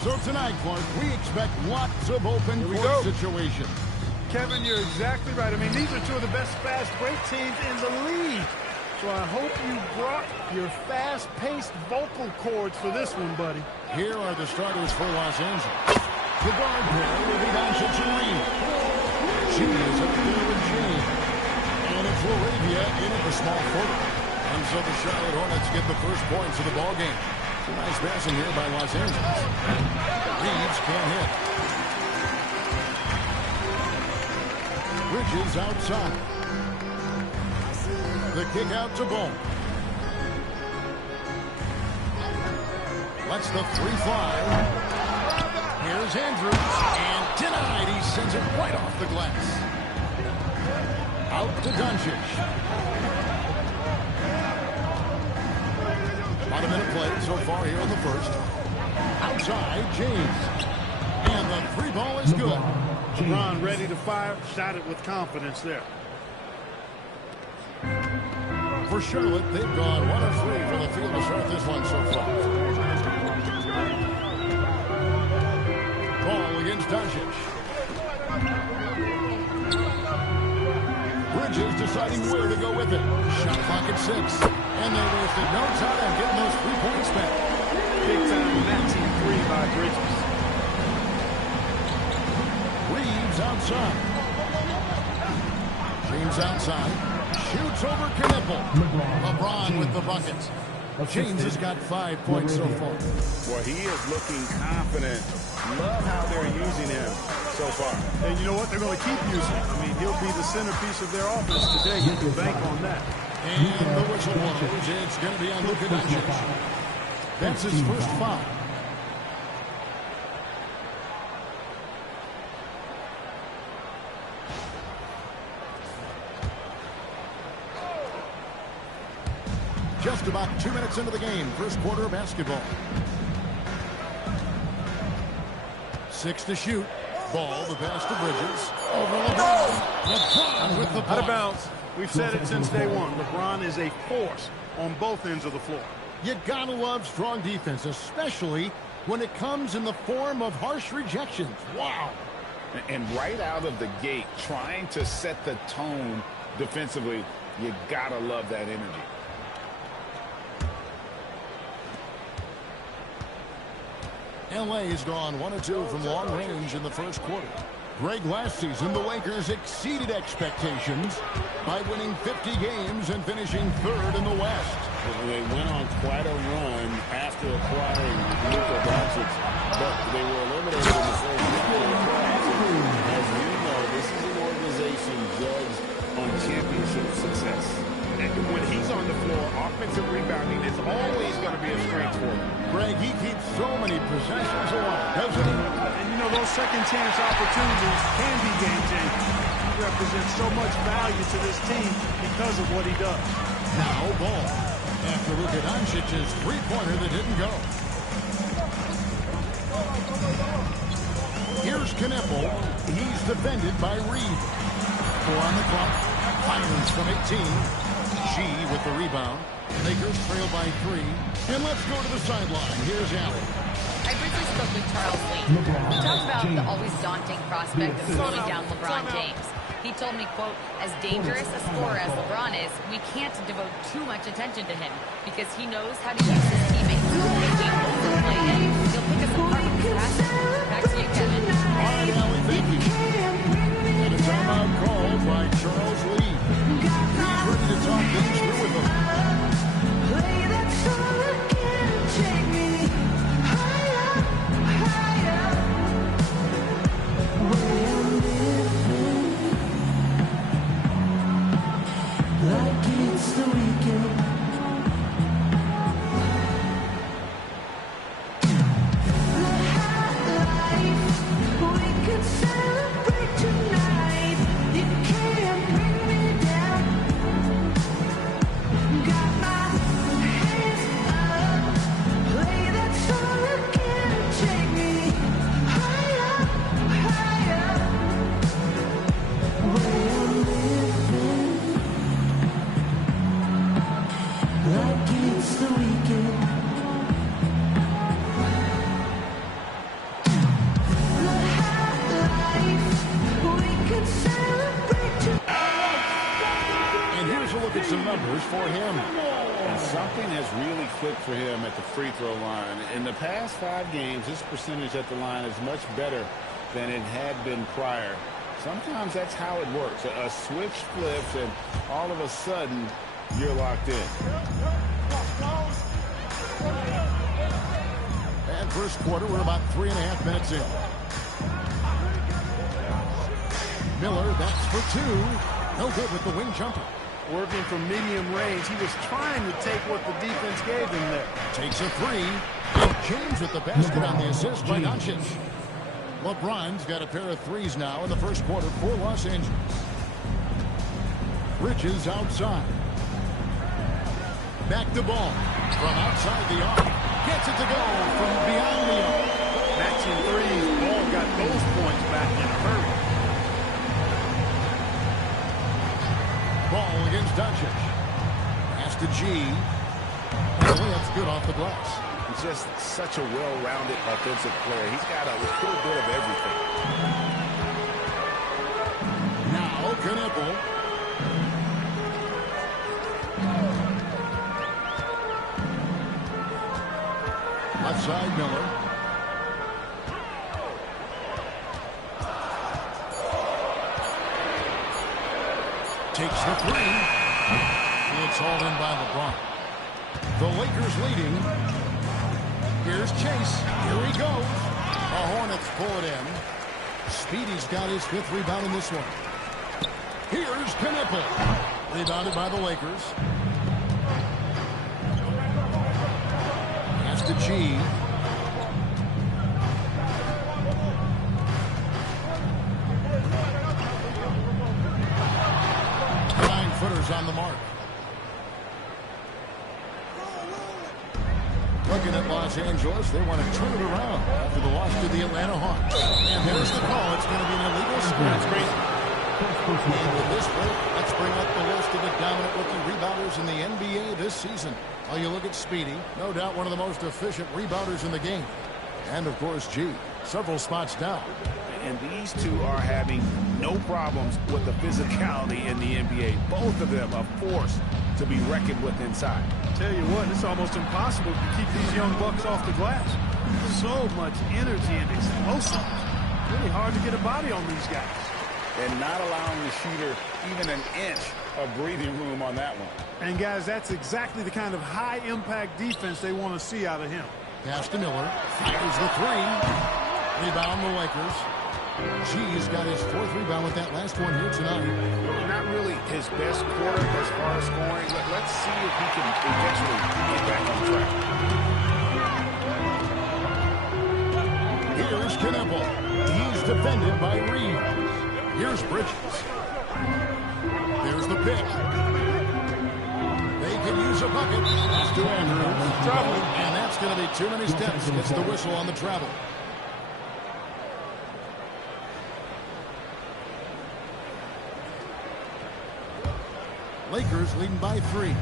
So tonight, Clark, we expect lots of open court situations. Kevin, you're exactly right. I mean, these are two of the best fast break teams in the league. So I hope you brought your fast-paced vocal cords for this one, buddy. Here are the starters for Los Angeles. The guard pair will be Lal Cha and She is up there with Gene. And it's Laravia in at the small forward. And so the Charlotte Hornets get the first points of the ballgame. Some nice passing here by Los Angeles. Reeves can't hit. Bridges outside. The kick out to Bone. Lets the three fly. Here's Andrews. And denied. He sends it right off the glass. Out to Doncic. About a minute played so far here in the first. Outside, James. And the three ball is good. LeBron ready to fire. Shot it with confidence there. For Charlotte, they've gone 1 of 3 from the field to start this one so far. Ball against Doncic. Bridges deciding where to go with it. Shot clock at 6. And they wasted no time getting those 3 points back. Big time matching three by Bridges. Reeves outside. James outside. Shoots over Knipple. LeBron with the buckets. James has got 5 points so far. Well, he is looking confident. Love how they're using him so far. And you know what? They're going to keep using him. I mean, he'll be the centerpiece of their offense today. You can bank on that. And the whistle blows. It's going to be on Luka Doncic. That's his first foul. Just about 2 minutes into the game. First quarter of basketball. 6 to shoot. Ball, the pass to Bridges. Over LeBron. LeBron with the block. Out of bounds. We've said it since day one. LeBron is a force on both ends of the floor. You gotta love strong defense, especially when it comes in the form of harsh rejections. Wow. And right out of the gate, trying to set the tone defensively, you gotta love that energy. LA has gone 1 of 2 from long range in the first quarter. Greg, last season, the Lakers exceeded expectations by winning 50 games and finishing 3rd in the West. They went on quite a run after acquiring Luka Doncic, but they were eliminated in the first round. As you know, this is an organization judged on championship success. And when he's on the floor, offensive rebounding is always going to be a strength for him. Greg, he keeps so many possessions alive, doesn't he? And you know, those second chance opportunities can be game changers. He represents so much value to this team because of what he does. Now ball. After Luka Doncic's three-pointer that didn't go. Here's Knipple. He's defended by Reed. 4 on the clock. Fires from 18. She with the rebound. Lakers trail by 3. And let's go to the sideline. Here's Allen. I briefly spoke with Charles Lee. We talked about the always daunting prospect of slowing down LeBron James. He told me, quote, as dangerous a scorer as LeBron is, we can't devote too much attention to him because he knows how to use his teammates. If we overplay him, he'll pick us apart with his passes. Back to you, Kevin. All right, Allen, thank you. And a timeout called by Charles Lee. He's ready to talk things through with them. numbers for him. And something has really clicked for him at the free throw line. In the past 5 games, his percentage at the line is much better than it had been prior. Sometimes that's how it works. A switch flips, and all of a sudden, you're locked in. And first quarter, we're about 3.5 minutes in. Miller, that's for 2. No good with the wing jumper. Working from medium range, he was trying to take what the defense gave him there. Takes a 3. And James with the basket on the assist by Doncic. LeBron's got a pair of 3s now in the first quarter for Los Angeles. Bridges outside. Back to ball. From outside the arc. Gets it to go from beyond the arc. Matching threes. Ball got those points back in a hurry. Ball against Doncic. Pass to G. And the layup's good off the glass. He's just such a well-rounded offensive player. He's got a little bit of everything. Now, Knipple. Left side, Miller. Takes the 3. It's hauled in by LeBron. The Lakers leading. Here's Chase. Here he goes. The Hornets pull it in. Speedy's got his 5th rebound in this one. Here's Knipple. Rebounded by the Lakers. Pass to G. 9-footers on the mark. Looking at Los Angeles, they want to turn it around after the loss to the Atlanta Hawks. And there's the call. It's going to be an illegal screen. That's crazy. And with this break, let's bring up the list of the dominant rookie rebounders in the NBA this season. Well, you look at Speedy, no doubt one of the most efficient rebounders in the game. And, of course, G, several spots down. And these two are having no problems with the physicality in the NBA. Both of them a force to be reckoned with inside. Tell you what, it's almost impossible to keep these young bucks off the glass. So much energy and explosiveness. Really hard to get a body on these guys. And not allowing the shooter even an inch of breathing room on that one. And, guys, that's exactly the kind of high-impact defense they want to see out of him. Pass to Miller. Fires the 3. Rebound the Lakers. G's got his 4th rebound with that last one here tonight. Not really his best quarter as far as scoring. Let's see if he can eventually get back on track. Here's Knipple. He's defended by Reeves. Here's Bridges. There's the pick. They can use a bucket. Pass to Andrews. Trouble. And that's going to be too many steps. Gets the whistle on the travel. Lakers leading by 3.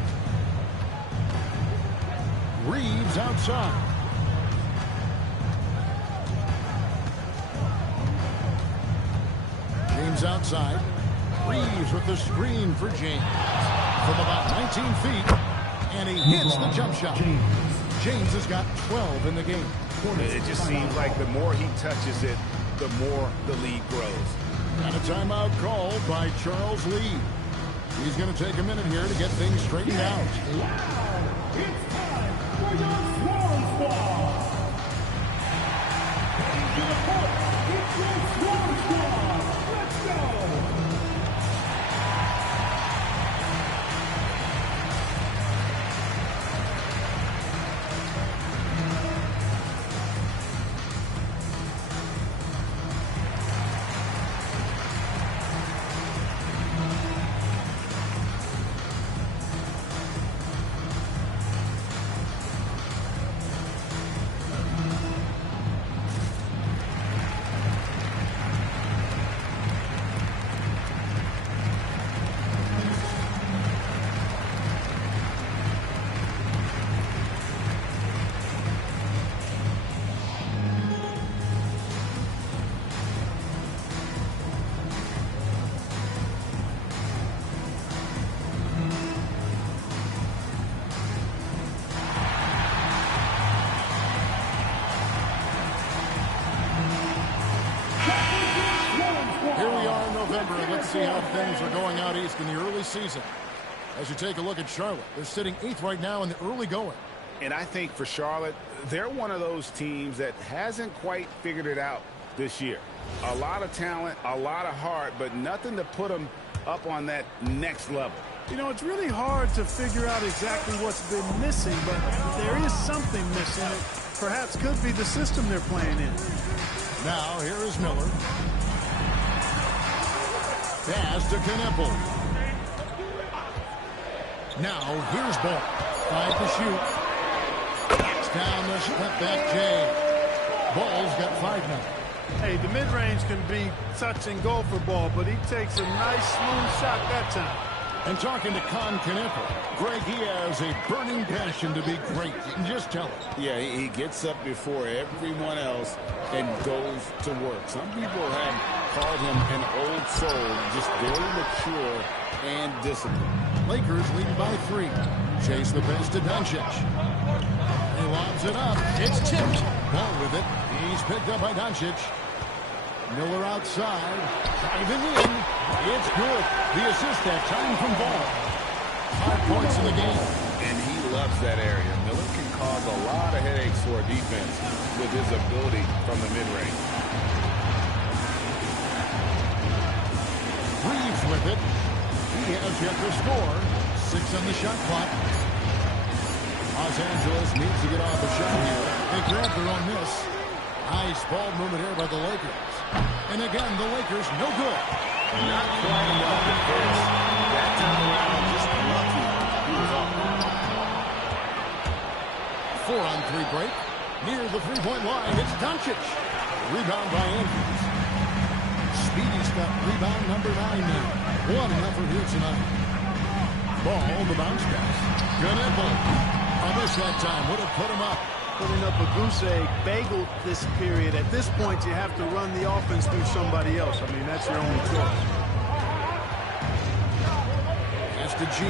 Reeves outside. James outside. Reeves with the screen for James. From about 19 feet. And he hits the jump shot. James has got 12 in the game. It just seems like the more he touches it, the more the lead grows. And a timeout called by Charles Lee. He's going to take a minute here to get things straightened out. It's time for your Swarm Squad. To the court, it's your Swarm Squad. Let's go. November, and let's see how things are going out east in the early season. As you take a look at Charlotte, they're sitting 8th right now in the early going. And I think for Charlotte, they're one of those teams that hasn't quite figured it out this year. A lot of talent, a lot of heart, but nothing to put them up on that next level. You know, it's really hard to figure out exactly what's been missing, but there is something missing. It perhaps could be the system they're playing in. Now, here is Miller. Pass to Knippel. Now, here's Ball. 5 to shoot. It's down the step back, Jay. Ball's got 5 now. Hey, the mid-range can be touch and go for Ball, but he takes a nice, smooth shot that time. And talking to Con Knippel, Greg, he has a burning passion to be great. You can just tell it. Yeah, he gets up before everyone else and goes to work. Some people have called him an old soul, just very mature and disciplined. Lakers leading by 3. Chase the pass to Doncic. He lobs it up. It's tipped. Ball with it. He's picked up by Doncic. Miller outside. Driving in. It's good. The assist that time from Ball. 5 points in the game. And he loves that area. Miller can cause a lot of headaches for a defense with his ability from the mid-range. Reeves with it. He has yet to score. 6 on the shot clock. Los Angeles needs to get off the shot here. They grab their own miss. Nice ball movement here by the Lakers. And again, the Lakers no good. Not quite enough defense. That time around, just lucky he was off. 4-on-3 break. Near the three-point line, it's Doncic. Rebound by Andrews. Speedy's got rebound number 9 now. What an effort here tonight. Ball, the bounce pass. Knippel. I miss that time. Would have put him up. Putting up a goose egg bagel this period. At this point, you have to run the offense through somebody else. I mean, that's your only choice. Pass to G.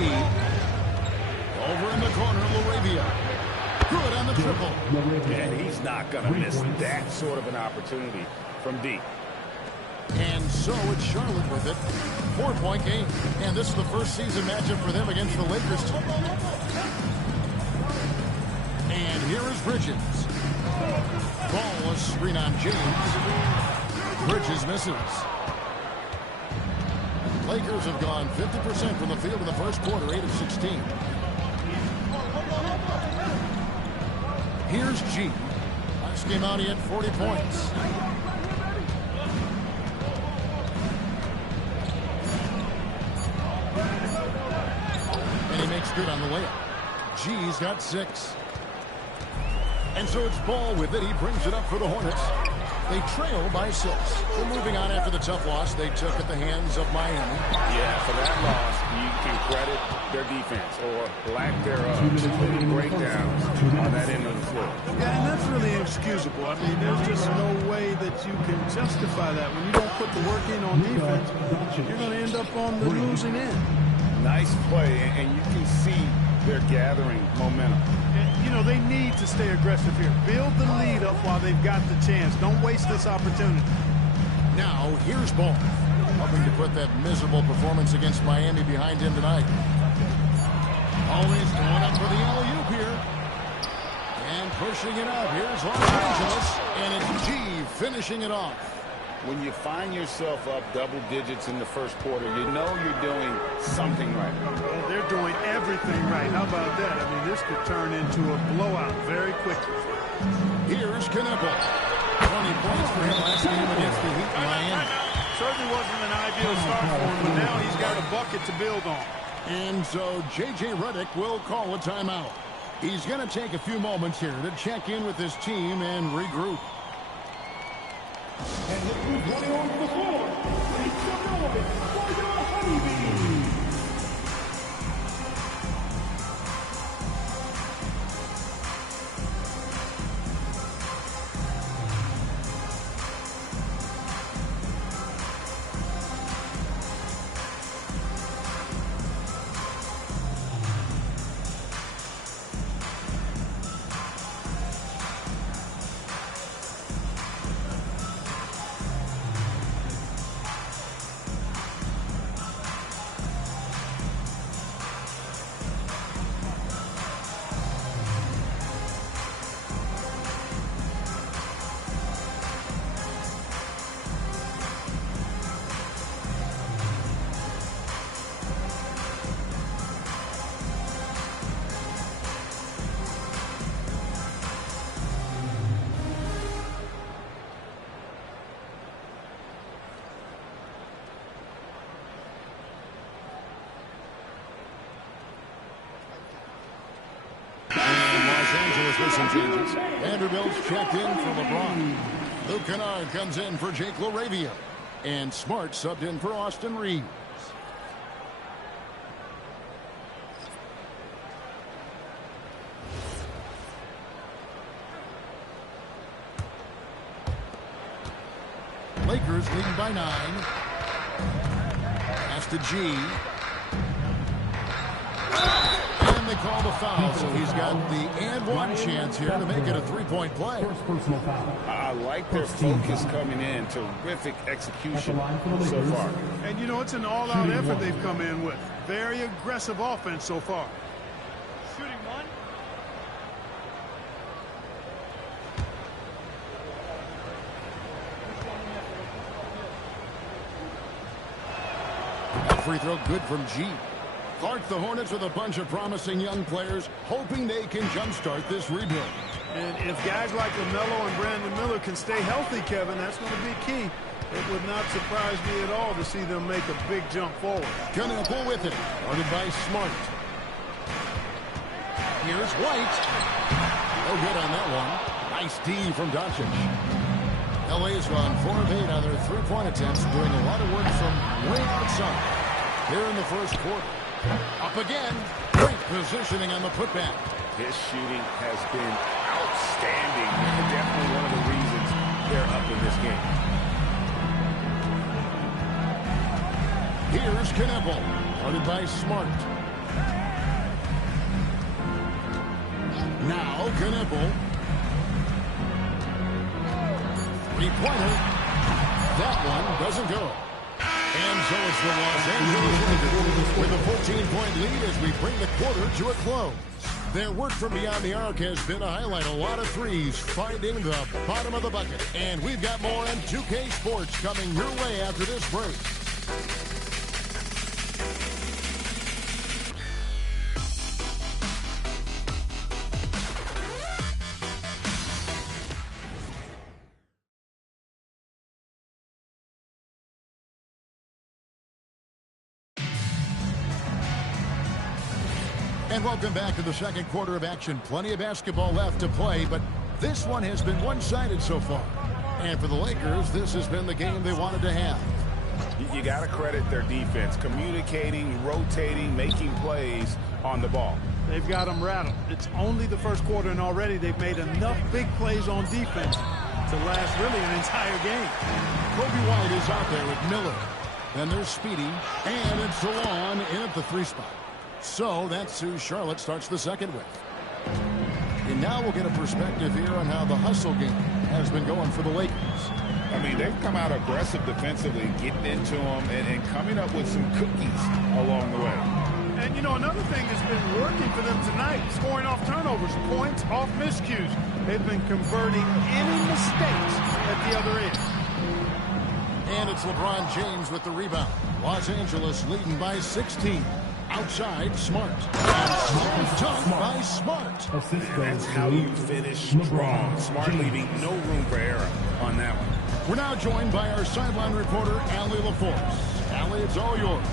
Over in the corner, Laravia. Good on the triple. And he's not going to miss that sort of an opportunity from deep. And so it's Charlotte with it. 4-point game. And this is the first season matchup for them against the Lakers team. And here is Bridges. Ball, a screen on James. Bridges misses. Lakers have gone 50% from the field in the first quarter, 8 of 16. Here's G. Last game out, he had 40 points. And he makes good on the layup. G's got 6. And so it's Ball with it. He brings it up for the Hornets. They trail by 6. They're moving on after the tough loss they took at the hands of Miami. Yeah, for that loss, you can credit their defense or lack thereof, including breakdowns on that end of the floor. Yeah, and that's really inexcusable. I mean, there's just no way that you can justify that. When you don't put the work in on defense, you're going to end up on the losing end. Nice play, and you can see they're gathering momentum. You know, they need to stay aggressive here. Build the lead up while they've got the chance. Don't waste this opportunity. Now, here's Ball. Hoping to put that miserable performance against Miami behind him tonight. Always going up for the alley-oop here. And pushing it up. Here's Los Angeles. And it's G finishing it off. When you find yourself up double digits in the first quarter, you know you're doing something right. Well, they're doing everything right. How about that? I mean, this could turn into a blowout very quickly. Here's Knippel. 20 points for him last game against the Heat in Miami. Certainly wasn't an ideal start for him, but now he's got a bucket to build on. And so J.J. Redick will call a timeout. He's going to take a few moments here to check in with his team and regroup. And look who's running onto the floor. Make some noise for your honeybees. some changes. Vanderbilt's checked in for LeBron. Luke Kennard comes in for Jake LaRavia. And Smart subbed in for Austin Reeves. Lakers leading by 9. Pass to G. And they call the foul, so he's got the and one chance here to make it a three-point play. I like their focus coming in. Terrific execution so far. And, you know, it's an all-out effort they've come in with. Very aggressive offense so far. Shooting one. Free throw good from G. Clark, the Hornets with a bunch of promising young players, hoping they can jumpstart this rebuild. And if guys like LaMelo and Brandon Miller can stay healthy, Kevin, that's going to be key. It would not surprise me at all to see them make a big jump forward. Knuckle with it, guarded by Smart. Here's White. No good on that one. Nice D from Doncic. LA's gone 4 of 8 on their three-point attempts, doing a lot of work from way outside. Here in the first quarter. Up again. Great positioning on the putback. His shooting has been outstanding. And definitely one of the reasons they're up in this game. Here's Knuckle, guarded by Smart. Now Knuckle. Three-pointer. That one doesn't go. And so it's the Los Angeles Lakers with a 14-point lead as we bring the quarter to a close. Their work from beyond the arc has been to highlight a lot of threes, finding the bottom of the bucket. And we've got more on 2K Sports coming your way after this break. And welcome back to the second quarter of action. Plenty of basketball left to play, but this one has been one-sided so far. And for the Lakers, this has been the game they wanted to have. You got to credit their defense, communicating, rotating, making plays on the ball. They've got them rattled. It's only the first quarter, and already they've made enough big plays on defense to last really an entire game. Kobe White is out there with Miller. Then there's Speedy, and it's Salon in at the 3 spot. So that's who Charlotte starts the second with. And now we'll get a perspective here on how the hustle game has been going for the Lakers. I mean, they've come out aggressive defensively, getting into them and coming up with some cookies along the way. And, you know, another thing that's been working for them tonight, scoring off turnovers, points off miscues. They've been converting any mistakes at the other end. And it's LeBron James with the rebound. Los Angeles leading by 16. Outside, Smart. Dunk by Smart. That's how you finish strong. Smart leaving no room for error on that one. We're now joined by our sideline reporter, Allie LaForce. Allie, it's all yours.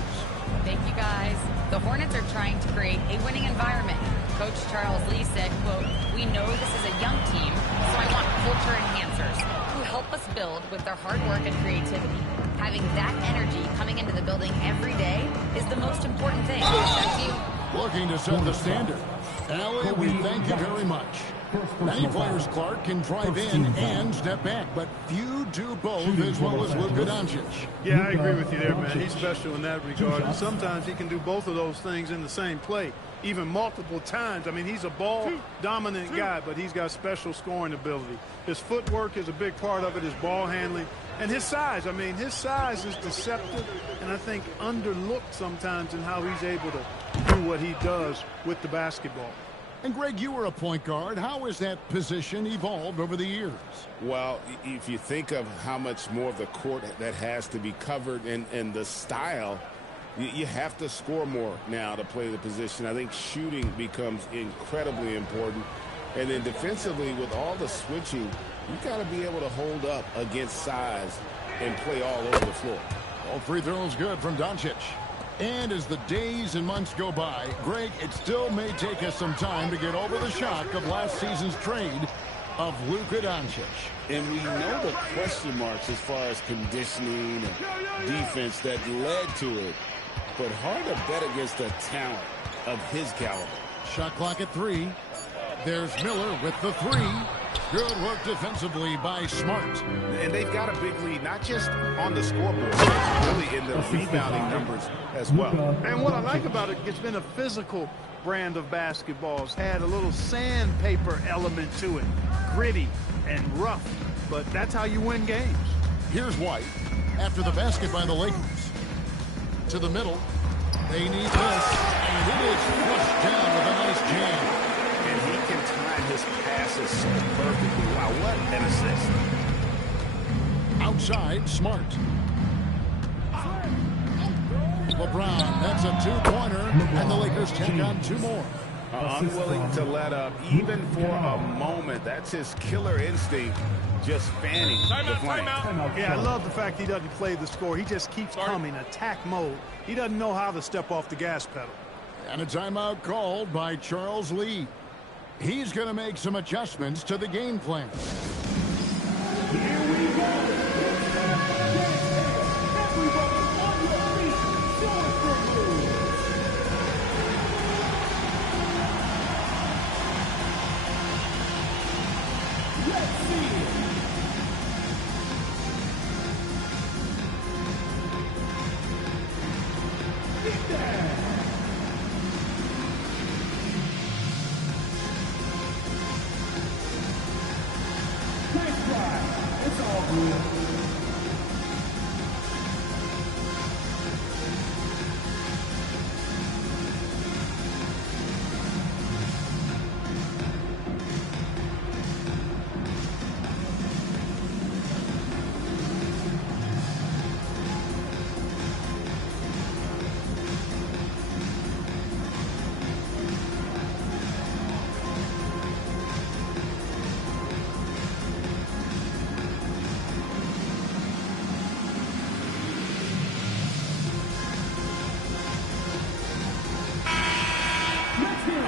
Thank you, guys. The Hornets are trying to create a winning environment. Coach Charles Lee said, quote, "We know this is a young team, so I want culture enhancers who help us build with their hard work and creativity. Having that energy coming into the building every day is the most important thing." Back to you. Looking to set the standard. Allie, we thank you very much. Many players, Clark, can drive in and step back, but few do both as well as Luka Doncic. Yeah, I agree with you there, man. He's special in that regard. And sometimes he can do both of those things in the same play, even multiple times. I mean, he's a ball-dominant guy, but he's got special scoring ability. His footwork is a big part of it, his ball handling, and his size. I mean, his size is deceptive and I think underlooked sometimes in how he's able to do what he does with the basketball. And, Greg, you were a point guard. How has that position evolved over the years? Well, if you think of how much more of the court that has to be covered and the style, you have to score more now to play the position. I think shooting becomes incredibly important. And then defensively, with all the switching, you got to be able to hold up against size and play all over the floor. All free throws good from Doncic. And as the days and months go by, Greg, it still may take us some time to get over the shock of last season's trade of Luka Doncic. And we know the question marks as far as conditioning and defense that led to it. But hard to bet against a talent of his caliber. Shot clock at 3. There's Miller with the 3. Good work defensively by Smart. And they've got a big lead, not just on the scoreboard, but really in the rebounding numbers as well. And what I like about it, it's been a physical brand of basketball. It's had a little sandpaper element to it. Gritty and rough, but that's how you win games. Here's White after the basket by the Lakers. To the middle. They need this, and it is flushed down with a nice jam. And he can time his passes so perfectly. Wow, what an assist. Outside, Smart. LeBron, that's a 2-pointer, and the Lakers take on 2 more. Unwilling to let up, even for a moment. That's his killer instinct, just fanning the flame. Yeah, I love the fact he doesn't play the score. He just keeps coming, attack mode. He doesn't know how to step off the gas pedal. And a timeout called by Charles Lee. He's going to make some adjustments to the game plan. Here we go. Everybody on your feet. Show us your moves. Let's see it. Get down. Nice try. It's all good.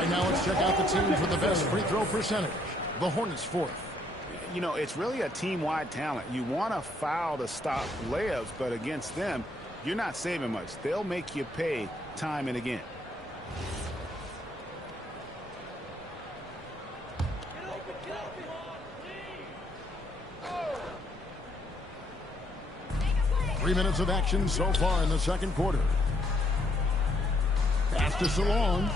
And now let's check out the teams with the best free throw percentage. The Hornets 4th. You know, it's really a team-wide talent. You want to foul to stop layups, but against them, you're not saving much. They'll make you pay time and again. Three minutes of action so far in the second quarter. Pass to Salon.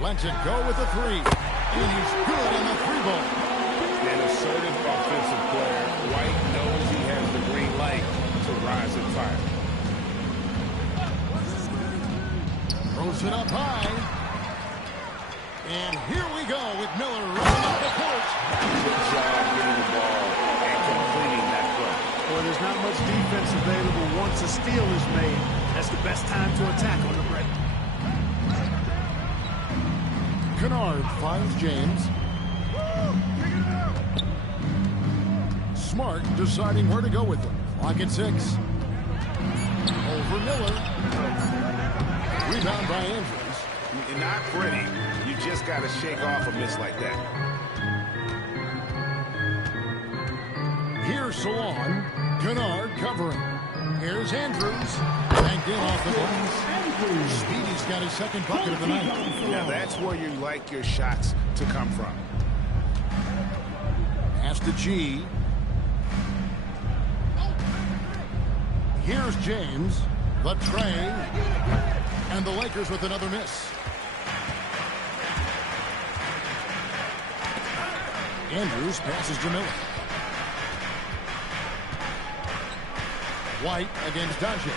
Lets it go with the 3. And he's good on the 3-ball. An assertive offensive player. White knows he has the green light to rise and fire. Throws it up high. And here we go with Miller running up the court. Good job getting the ball and completing that play. Well, there's not much defense available once a steal is made. That's the best time to attack on the break. Kennard finds James. Smart deciding where to go with him. Clock at 6. Over Miller. Rebound by Andrews. Not pretty. You just got to shake off a miss like that. Here's Salon. Kennard covering. Here's Andrews. Banked in off the glass. Speedy's got his second bucket of the night. Now that's where you like your shots to come from. Pass to G. Here's James. The tray. And the Lakers with another miss. Andrews passes to Miller. White against Doncic.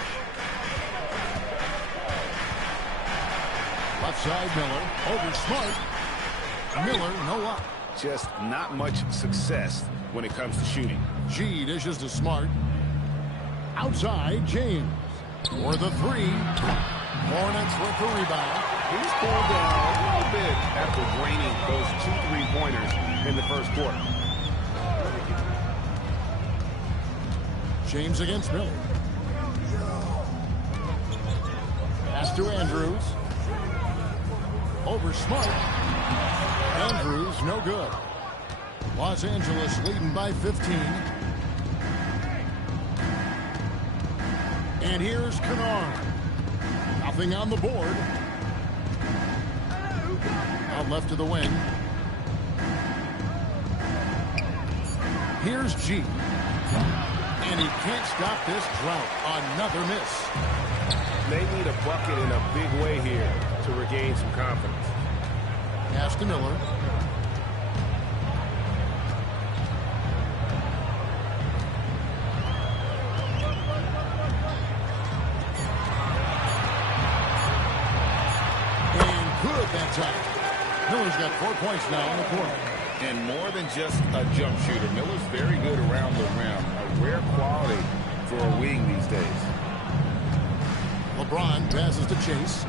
Left side Miller. Over Smart. Miller, no luck. Just not much success when it comes to shooting. G dishes to Smart. Outside, James. For the 3. Hornets with the rebound. He's pulled down a little bit after draining those 2 3-pointers in the first quarter. James against Miller. Pass pass to Andrews. Over Smart. Andrews, no good. Los Angeles leading by 15. And here's Kennard. Nothing on the board. Out left to the wing. Here's G. And he can't stop this drought. Another miss. They need a bucket in a big way here to regain some confidence. Pass to Miller. And good that time. Miller's got 4 points now in the quarter. And more than just a jump shooter, Miller's very good around the rim. A rare quality for a wing these days. LeBron passes to Chase.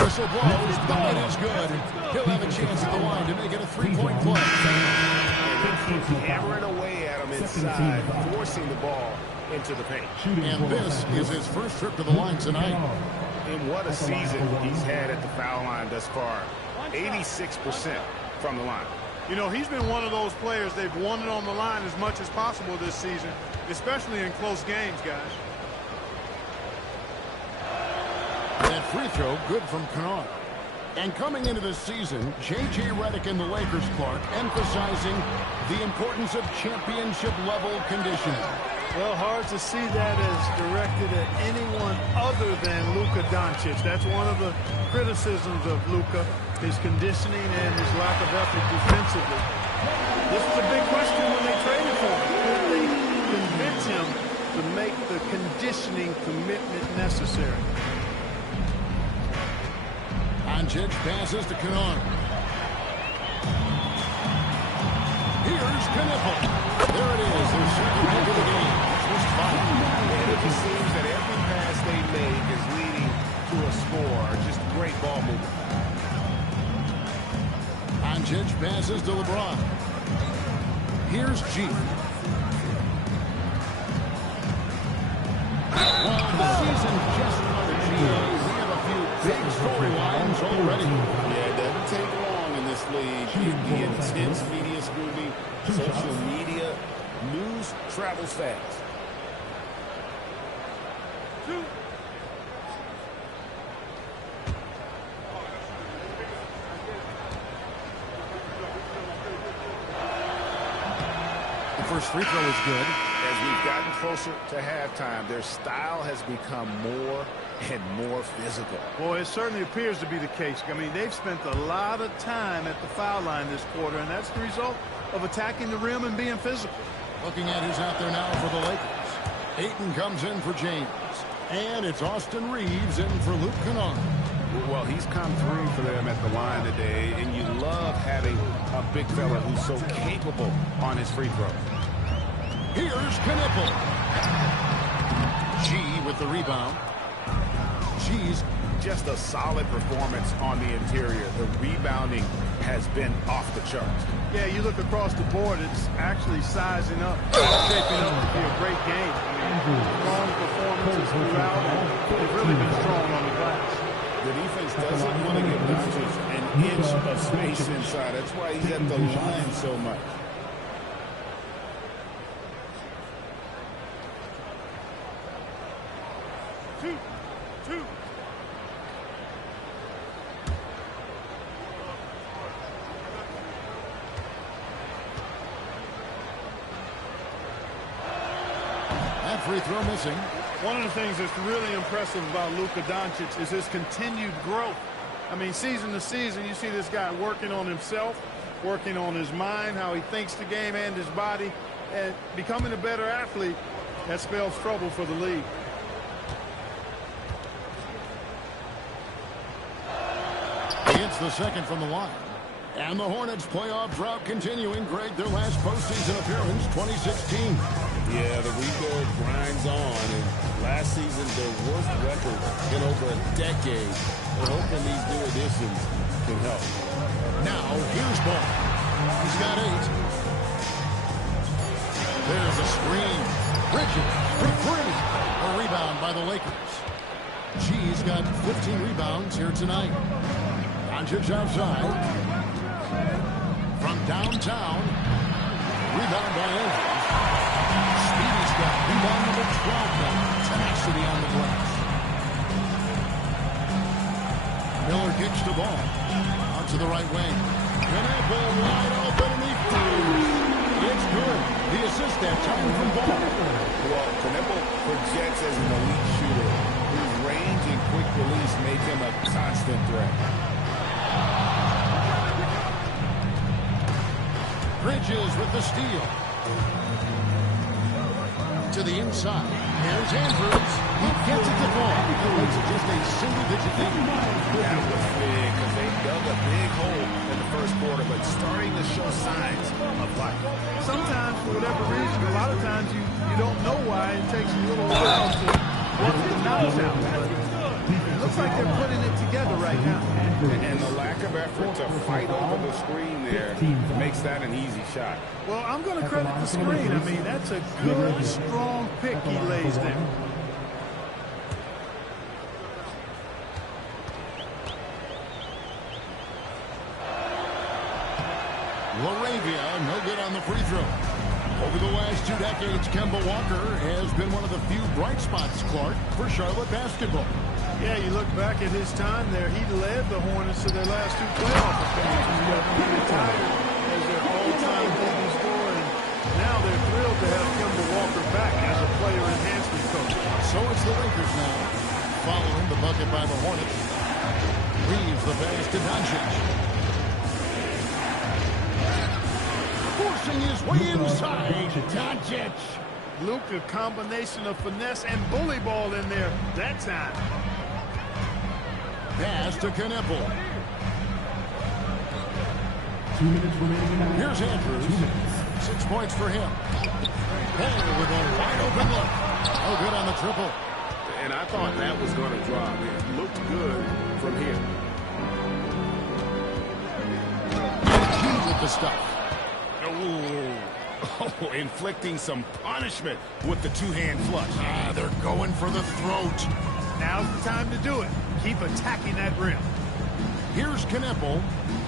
Whistle blows, but it is good. He'll have a chance at the line to make it a three-point play. Hammering away at him inside, forcing the ball into the paint. And this is his first trip to the line tonight. And what a season he's had at the foul line thus far. 86% from the line. You know, he's been one of those players they've wanted on the line as much as possible this season, especially in close games, guys. That free throw, good from Kennard. And coming into this season, J.J. Redick and the Lakers, Clark, emphasizing the importance of championship-level conditioning. Well, hard to see that as directed at anyone other than Luka Doncic. That's one of the criticisms of Luka, his conditioning and his lack of effort defensively. This was a big question when they traded for him. Could they convince him to make the conditioning commitment necessary? Doncic passes to Kennard. Here's Kniffel. There it is, their second hit of the game. Just fine. And it just seems that every pass they make is leading to a score. Just great ball movement. Doncic passes to LeBron. Here's G. Well, the season just started, G. We have a few big storylines already. Yeah, it doesn't take long in this league. The intense media scrutiny, social media, news travels fast. The first free throw is good. As we've gotten closer to halftime, their style has become more and more physical. Boy, it certainly appears to be the case. I mean, they've spent a lot of time at the foul line this quarter, and that's the result of attacking the rim and being physical. Looking at who's out there now for the Lakers. Ayton comes in for James. And it's Austin Reeves in for Luke Kennard. Well, he's come through for them at the line today, and you love having a big fella who's so capable on his free throw. Here's Kniffel. G with the rebound. G's Just a solid performance on the interior. The rebounding has been off the charts. Yeah, you look across the board, it's actually sizing up, shaping up to be a great game. I mean, strong performances throughout, and they've really been strong on the glass. The defense doesn't want to give Doncic an inch of space inside. That's why he's at the line so much. Two. that free throw missing. One of the things that's really impressive about Luka Doncic is his continued growth. I mean, season to season, you see this guy working on himself, working on his mind, how he thinks the game and his body, and becoming a better athlete. That spells trouble for the league. He hits the second from the line. And the Hornets playoff drought continuing. Greg, their last postseason appearance, 2016. Yeah, the rebuild grinds on, and last season their worst record in over a decade. We're hoping these new additions can help. Now, here's Ball. He's got 8. There's a screen. Bridges for 3. A rebound by the Lakers. G's got 15 rebounds here tonight. Doncic outside. From downtown. Rebound by Andrews. Speedy's got rebound number 12 now. Tenacity on the glass. Miller kicks the ball. Out to the right wing. Knapp wide open and he fires. It's good. The assist that time from ball. Well, Knapp projects as an elite shooter whose range and quick release make him a constant threat. Bridges with the steal. To the inside. Here's Andrews. He gets it to fall. Makes it just a single-digit lead. That was big because they dug a big hole in the first quarter, but starting to show signs of life. Sometimes, for whatever reason, a lot of times you don't know why. It takes a little while to work the knobs out. But it looks like they're putting it together right now. And the lack of effort to fight over the screen there makes that an easy shot. Well, I'm going to credit the screen. I mean, that's a good, strong pick he lays there. Laravia, no good on the free throw. Over the last 2 decades, Kemba Walker has been one of the few bright spots, Clark, for Charlotte basketball. Yeah, you look back at his time there, he led the Hornets to their last 2 playoff appearances. He retired as their all-time leading scorer, and now they're thrilled to have Kemba Walker back as a player enhancement coach. So it's the Lakers now, following the bucket by the Hornets. Leaves the pass to Doncic. Forcing his way inside. Doncic. Luke, a combination of finesse and bully ball in there that time. Pass to Knapp. 2 minutes remaining in the Here's Andrews. 2 minutes. 6 points for him. Ball with a wide open look. No good on the triple. And I thought that was going to drop. It looked good from here. G with the stuff. Oh, inflicting some punishment with the two-hand flush. They're going for the throat. Now's the time to do it. Keep attacking that rim. Here's Knapp.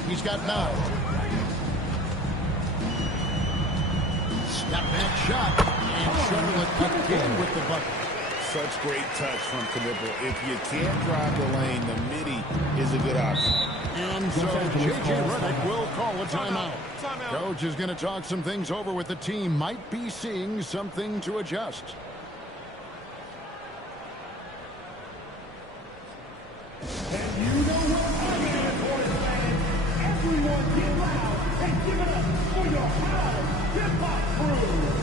He's got 9. Step back shot. And Charlotte again with the bucket. Such great touch from Knapp. If you can't drive the lane, the midi is a good option. And so J.J. Redick will call a timeout. Coach is going to talk some things over with the team. Might be seeing something to adjust. And you know what I mean, Hornets fans. Everyone get loud and give it up for your house hip-hop crew.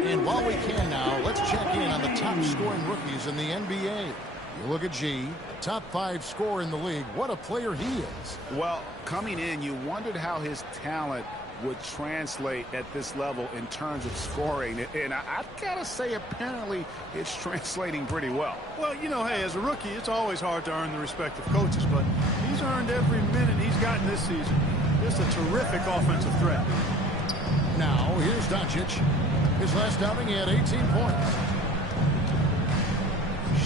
And while we can now, let's check in on the top scoring rookies in the NBA. You look at G, top 5 scorer in the league. What a player he is. Well, coming in, you wondered how his talent would translate at this level in terms of scoring. And I've got to say, apparently, it's translating pretty well. Well, you know, hey, as a rookie, it's always hard to earn the respect of coaches, but he's earned every minute he's gotten this season. Just a terrific offensive threat. Now, here's Doncic. His last outing, he had 18 points.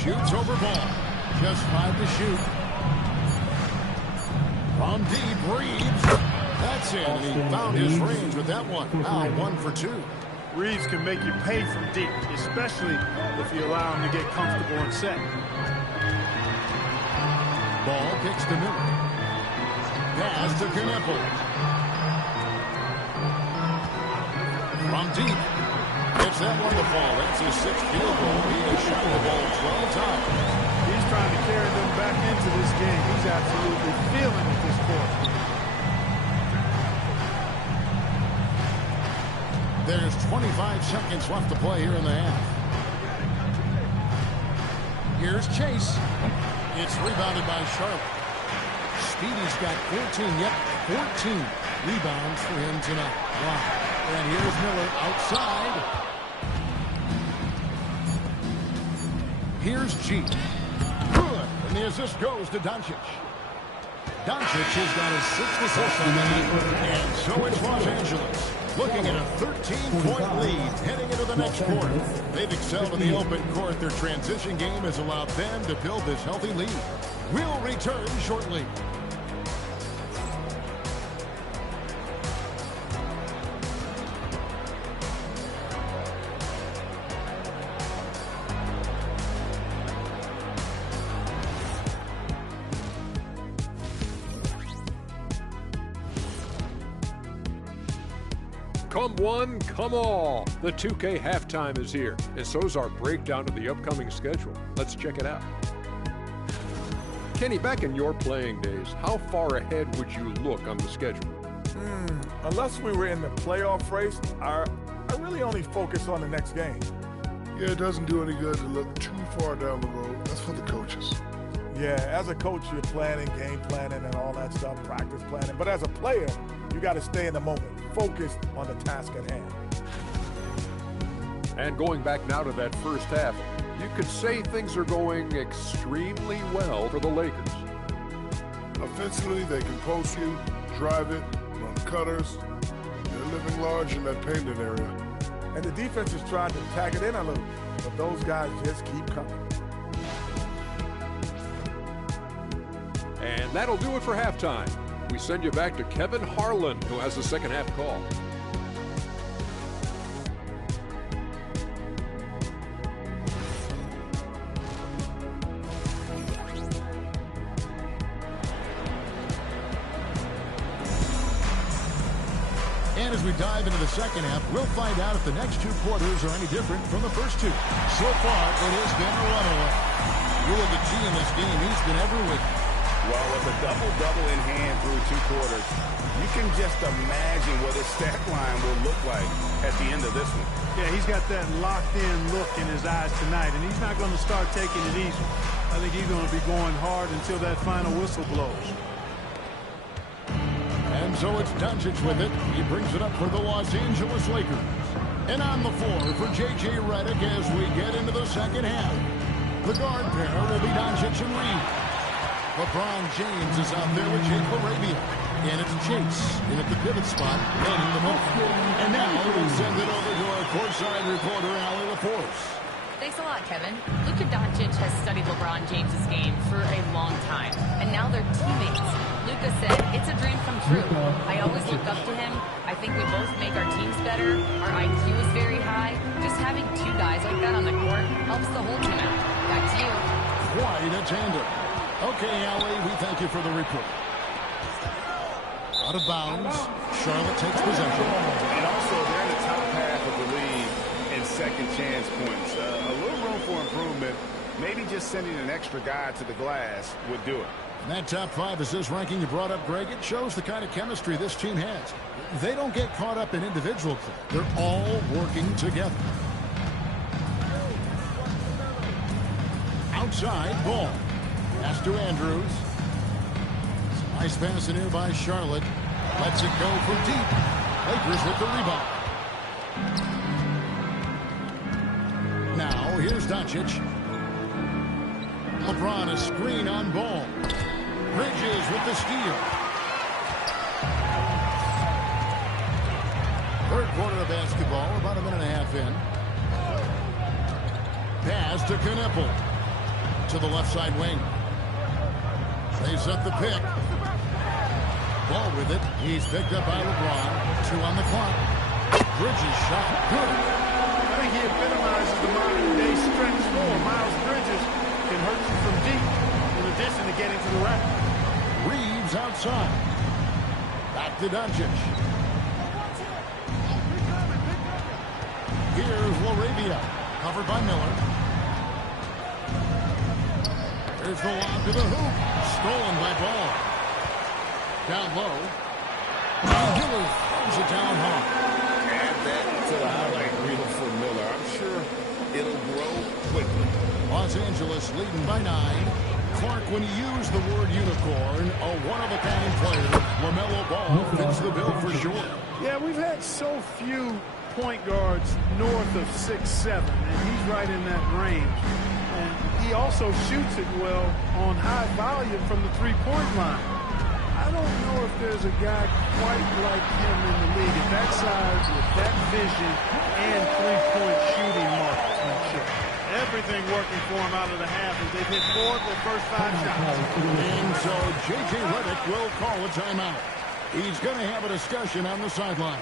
Shoots over ball. Just 5 to shoot. From deep, Reeves. That's it. And he found his range with that one. Now 1 for 2. Reeves can make you pay from deep, especially if you allow him to get comfortable and set. Ball kicks to Miller. Pass to Knueppel. From deep. It's that one to fall. That's his 6th field goal. He has shot the ball 12 times. He's trying to carry them back into this game. He's absolutely feeling it this quarter. There's 25 seconds left to play here in the half. Here's Chase. It's rebounded by Charlotte. Speedy's got 14. Yep, 14 rebounds for him tonight. Wow. And here's Miller outside. Here's G. Good. And the assist goes to Doncic. Doncic has got his 6th assist on the night. And so it's Los Angeles looking at a 13-point lead heading into the next quarter. They've excelled in the open court. Their transition game has allowed them to build this healthy lead. We'll return shortly. Come one, come all. The 2K halftime is here, and so is our breakdown of the upcoming schedule. Let's check it out. Kenny, back in your playing days, how far ahead would you look on the schedule? Unless we were in the playoff race, I really only focus on the next game. Yeah, it doesn't do any good to look too far down the road. That's for the coaches. Yeah, as a coach, you're planning, game planning, and all that stuff, practice planning. But as a player, you got to stay in the moment, focused on the task at hand. And going back now to that first half, you could say things are going extremely well for the Lakers. Offensively, they can post you, drive it, run cutters. They're living large in that painted area. And the defense is trying to tag it in a little, but those guys just keep coming. And that'll do it for halftime. We send you back to Kevin Harlan, who has the second half call. And as we dive into the second half, we'll find out if the next 2 quarters are any different from the first 2. So far, it has been a runaway. You look at G in this game, he's been every week. Well, with a double-double in hand through 2 quarters, you can just imagine what his stat line will look like at the end of this one. Yeah, he's got that locked-in look in his eyes tonight, and he's not going to start taking it easy. I think he's going to be going hard until that final whistle blows. And so it's Doncic with it. He brings it up for the Los Angeles Lakers. And on the floor for J.J. Redick as we get into the second half. The guard pair will be Doncic and Reeves. LeBron James is out there with Jake LaRavia. And it's Chase in at the pivot spot, manning the move. And now we'll send it over to our courtside reporter, Allie Laforce. Thanks a lot, Kevin. Luka Doncic has studied LeBron James' game for a long time, and now they're teammates. Luka said, "It's a dream come true. I always looked up to him. I think we both make our teams better. Our IQ is very high. Just having 2 guys like that on the court helps the whole team out." Back to you. Quite a tandem. Okay, Allie, we thank you for the report. Out of bounds. Charlotte takes possession. And also, they're in the top half of the league in second chance points. A little room for improvement. Maybe just sending an extra guy to the glass would do it. And that top 5 assist ranking you brought up, Greg, it shows the kind of chemistry this team has. They don't get caught up in individual play. They're all working together. Outside, ball. Pass to Andrews. Nice pass in here by Charlotte. Lets it go from deep. Lakers with the rebound. Now, here's Doncic. LeBron a screen on ball. Bridges with the steal. Third quarter of basketball, about a minute and a half in. Pass to Knueppel. To the left side wing. They set the pick. Ball with it. He's picked up by LeBron. 2 on the clock. Bridges shot. Good. I think he epitomizes the modern-day stretch score. Miles Bridges can hurt you from deep in addition to getting to the rack. Reeves outside. Back to Doncic. Here's Laravia. Covered by Miller. Here's the lob to the hoop. Stolen by Ball. Down low. Miller throws it down hard. Add that to the highlight reel for Miller. I'm sure it'll grow quickly. Los Angeles leading by 9. Clark, when you use the word unicorn, a one-of-a-kind player, LaMelo Ball fits the bill for sure. Yeah, we've had so few point guards north of 6'7", and he's right in that range. And he also shoots it well on high volume from the three-point line. I don't know if there's a guy quite like him in the league at that size with that vision and three-point shooting marksmanship. Everything working for him out of the half as they've hit 4 of their first 5 shots. And so J.J. Redick will call a timeout. He's going to have a discussion on the sideline.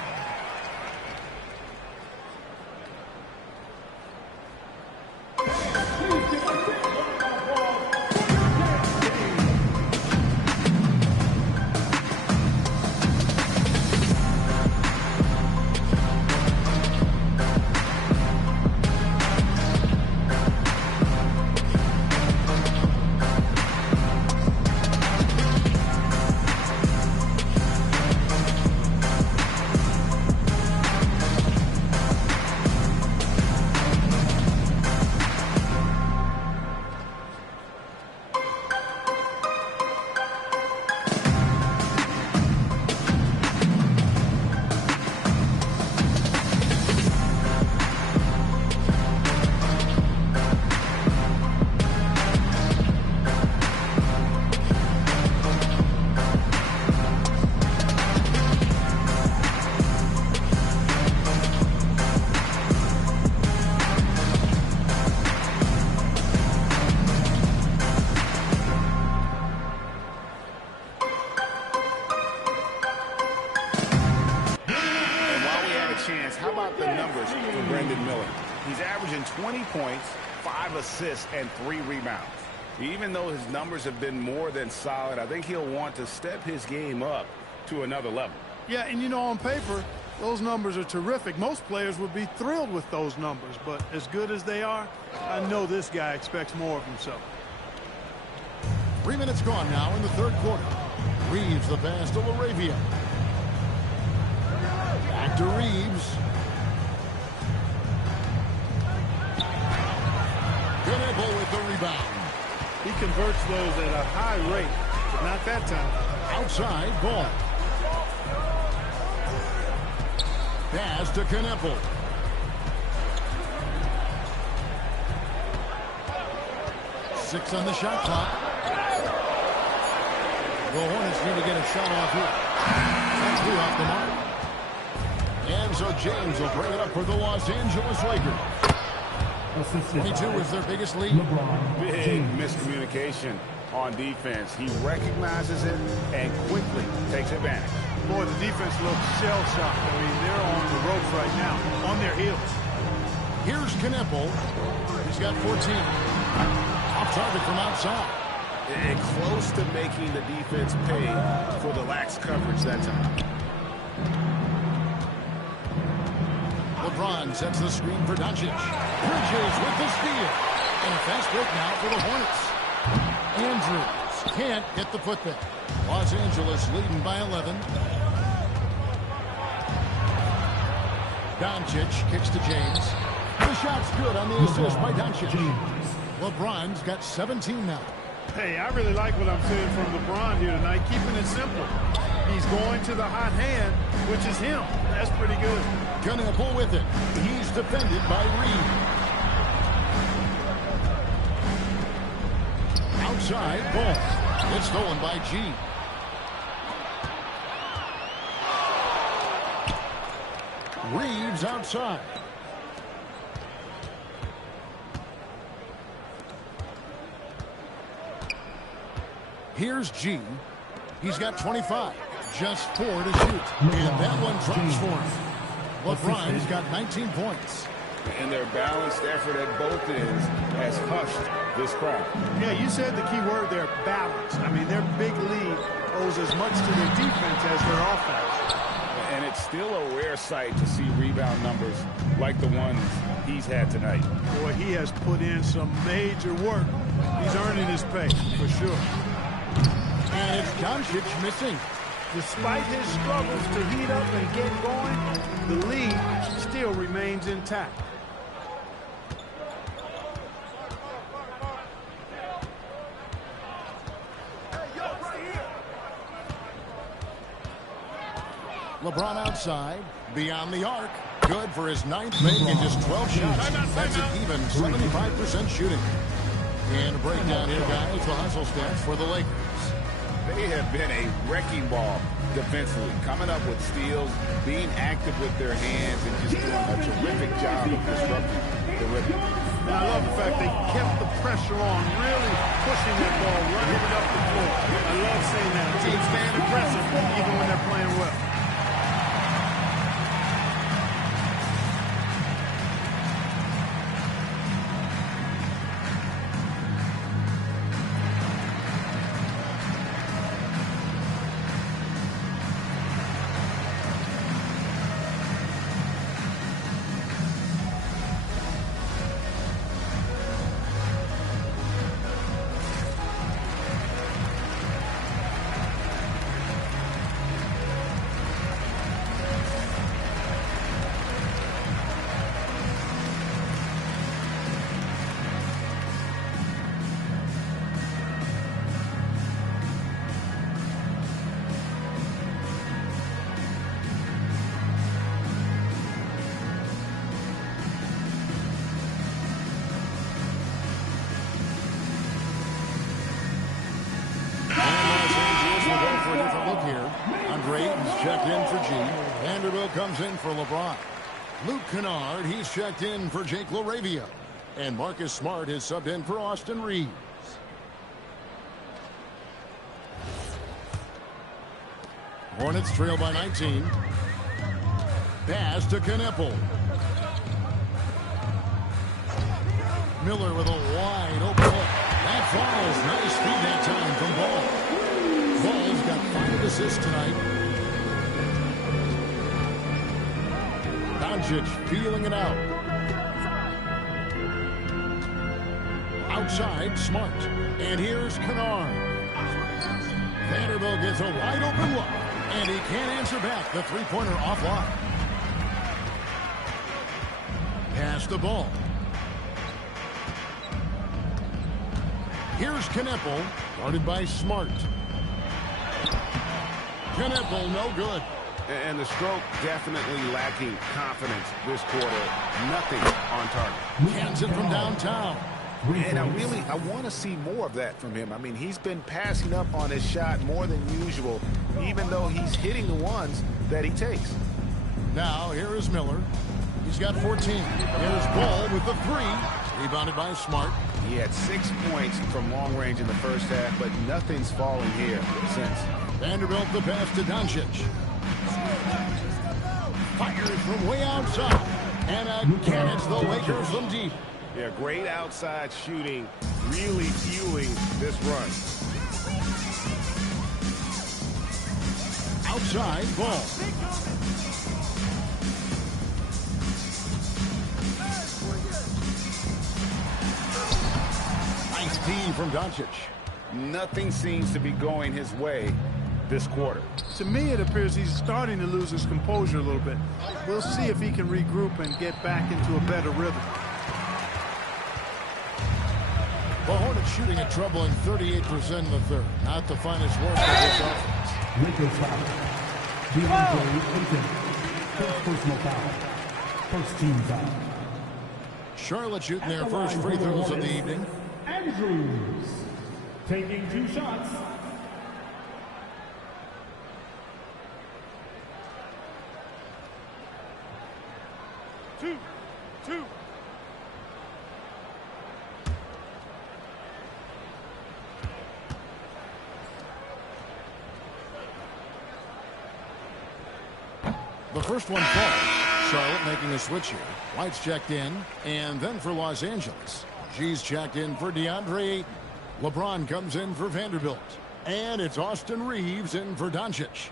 How about the numbers for Brendan Miller? He's averaging 20 points, 5 assists, and 3 rebounds. Even though his numbers have been more than solid, I think he'll want to step his game up to another level. Yeah, and you know, on paper, those numbers are terrific. Most players would be thrilled with those numbers, but as good as they are, I know this guy expects more of himself. 3 minutes gone now in the third quarter. Reeves the pass to Laravia. Back to Reeves. Knuble with the rebound. He converts those at a high rate, but not that time. Outside, Ball. Pass to Knuble. Six on the shot clock. The Hornets need to get a shot off here. That's 2 off the mark. And so James will bring it up for the Los Angeles Lakers. 22 is their biggest lead. Big miscommunication on defense. He recognizes it and quickly takes advantage. Boy, the defense looks shell-shocked. I mean, they're on the ropes right now, on their heels. Here's Knuble. He's got 14. Off target from outside. And close to making the defense pay for the lax coverage that time. LeBron sets the screen for Doncic. Bridges with the steal. And a fast break now for the Hornets. Andrews can't get the putback. Los Angeles leading by 11. Doncic kicks to James. The shot's good on the assist by Doncic. LeBron's got 17 now. Hey, I really like what I'm seeing from LeBron here tonight, keeping it simple. He's going to the hot hand, which is him. That's pretty good. Knuble with it. He's defended by Reed. Outside, Ball. It's stolen by G. Reeves outside. Here's G. He's got 25. Just 4 to shoot. And that one drops for him. LeBron's got 19 points. And their balanced effort at both ends has hushed this crowd. Yeah, you said the key word there, balance. I mean, their big lead owes as much to their defense as their offense. And it's still a rare sight to see rebound numbers like the ones he's had tonight. Boy, he has put in some major work. He's earning his pay, for sure. And it's Doncic missing. Despite his struggles to heat up and get going, the lead still remains intact. LeBron outside, beyond the arc. Good for his 9th make in just 12 shots. That's an even 75% shooting. And a breakdown here, guys, the hustle stats for the Lakers. They have been a wrecking ball defensively, coming up with steals, being active with their hands, and just doing a terrific job of disrupting the rhythm. And I love the fact they kept the pressure on, really pushing that ball, running it up the floor. I love seeing that. Team staying aggressive even when they're playing well. Checked in for G. Vanderbilt comes in for LeBron. Luke Kennard, he's checked in for Jake LaRavia. And Marcus Smart has subbed in for Austin Reeves. Hornets trail by 19. Pass to Kneppel. Miller with a wide open look. That falls. Nice feed that time from Ball. Ball's got 5 assists tonight. Doncic feeling it out. Outside, Smart. And here's Kennard. Vanderbilt gets a wide open look. And he can't answer back. The three-pointer offline. Pass the ball. Here's Kneppel. Guarded by Smart. Kneppel, no good. And the stroke definitely lacking confidence this quarter. Nothing on target. Hands it from downtown. And I want to see more of that from him. I mean, he's been passing up on his shot more than usual, even though he's hitting the ones that he takes. Now, here is Miller. He's got 14. Here's Ball with the 3. Rebounded by Smart. He had 6 points from long range in the first half, but nothing's falling here since. Vanderbilt the pass to Doncic. Fires from way outside. And again, it's the Lakers from deep. Yeah, great outside shooting, really fueling this run. Outside Ball. Nice D from Doncic. Nothing seems to be going his way this quarter. To me, it appears he's starting to lose his composure a little bit. We'll see if he can regroup and get back into a better rhythm. The Hornets shooting a troubling 38% in the third. Not the finest work of this offense. Lakers foul. First personal foul. First team foul. Charlotte shooting their first free throws of the evening. Andrews taking 2 shots. Two. The first one falls. Charlotte making a switch here. White's checked in, and then for Los Angeles. G's checked in for DeAndre Ayton. LeBron comes in for Vanderbilt. And it's Austin Reeves in for Doncic.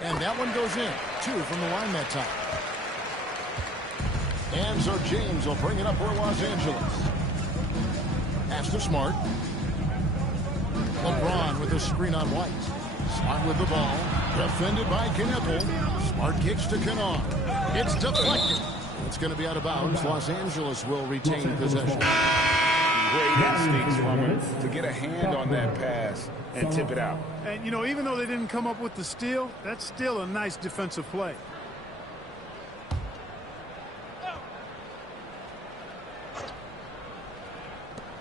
And that one goes in. 2 from the line that time. And so James will bring it up for Los Angeles. Pass to Smart. LeBron with a screen on White. Smart with the ball. Defended by Kneppel. Smart kicks to Kennard. It's deflected. It's going to be out of bounds. Los Angeles will retain possession. Great instincts from him to get a hand on that pass and tip it out. And, you know, even though they didn't come up with the steal, that's still a nice defensive play.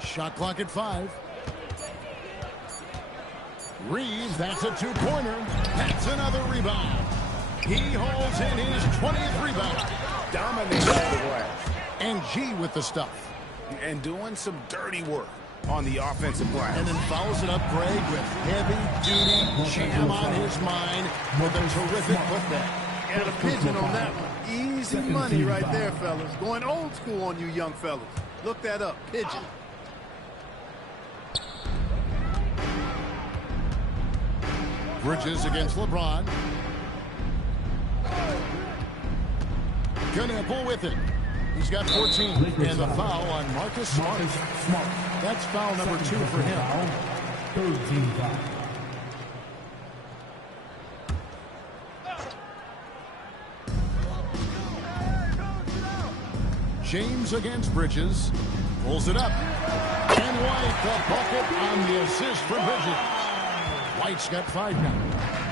Shot clock at 5. Reeves, that's a 2-pointer. That's another rebound. He holds in his 20th rebound. Dominating the glass. And G with the stuff. And doing some dirty work on the offensive glass. And then follows it up, Greg, with heavy-duty jam on his mind with a terrific putback. And a pigeon on that one. Easy money right there, fellas. Going old school on you young fellas. Look that up. Pigeon. Bridges against LeBron. Kneppel with it. He's got 14. And the foul on Marcus Smart. That's foul number 2 for him. 13 foul. James against Bridges. Pulls it up. And White, the bucket on the assist from Bridges. White's got 5 now.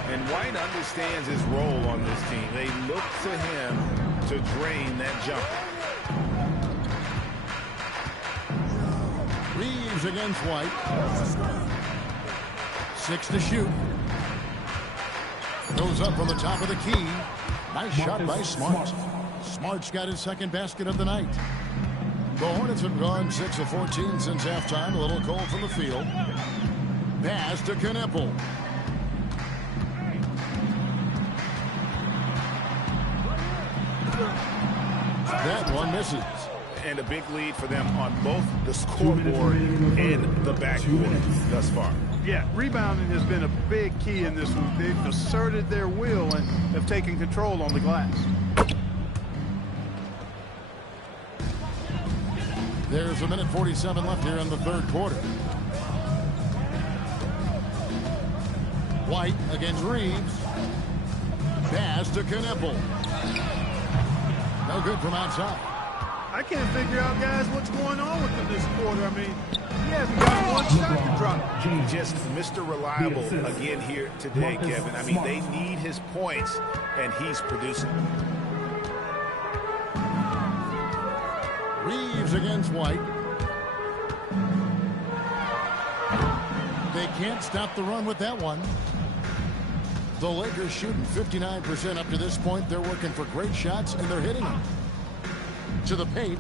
And White understands his role on this team. They look to him to drain that jumper. Reeves against White. 6 to shoot. Goes up from the top of the key. Nice shot by Smart. Smart's got his second basket of the night. The Hornets have gone 6 of 14 since halftime. A little cold from the field. Pass to Kneppel. That one misses. And a big lead for them on both the scoreboard and the backboard thus far. Yeah, rebounding has been a big key in this one. They've asserted their will and have taken control on the glass. There's 1:47 left here in the third quarter. White against Reeves. Pass to Kneppel. No good from outside. I can't figure out, guys, what's going on with him this quarter. I mean, he hasn't got one shot to drop. Just Mr. Reliable again here today, Kevin. I mean, they need his points, and he's producing. Reeves against White. They can't stop the run with that one. The Lakers shooting 59% up to this point. They're working for great shots, and they're hitting them. To the paint.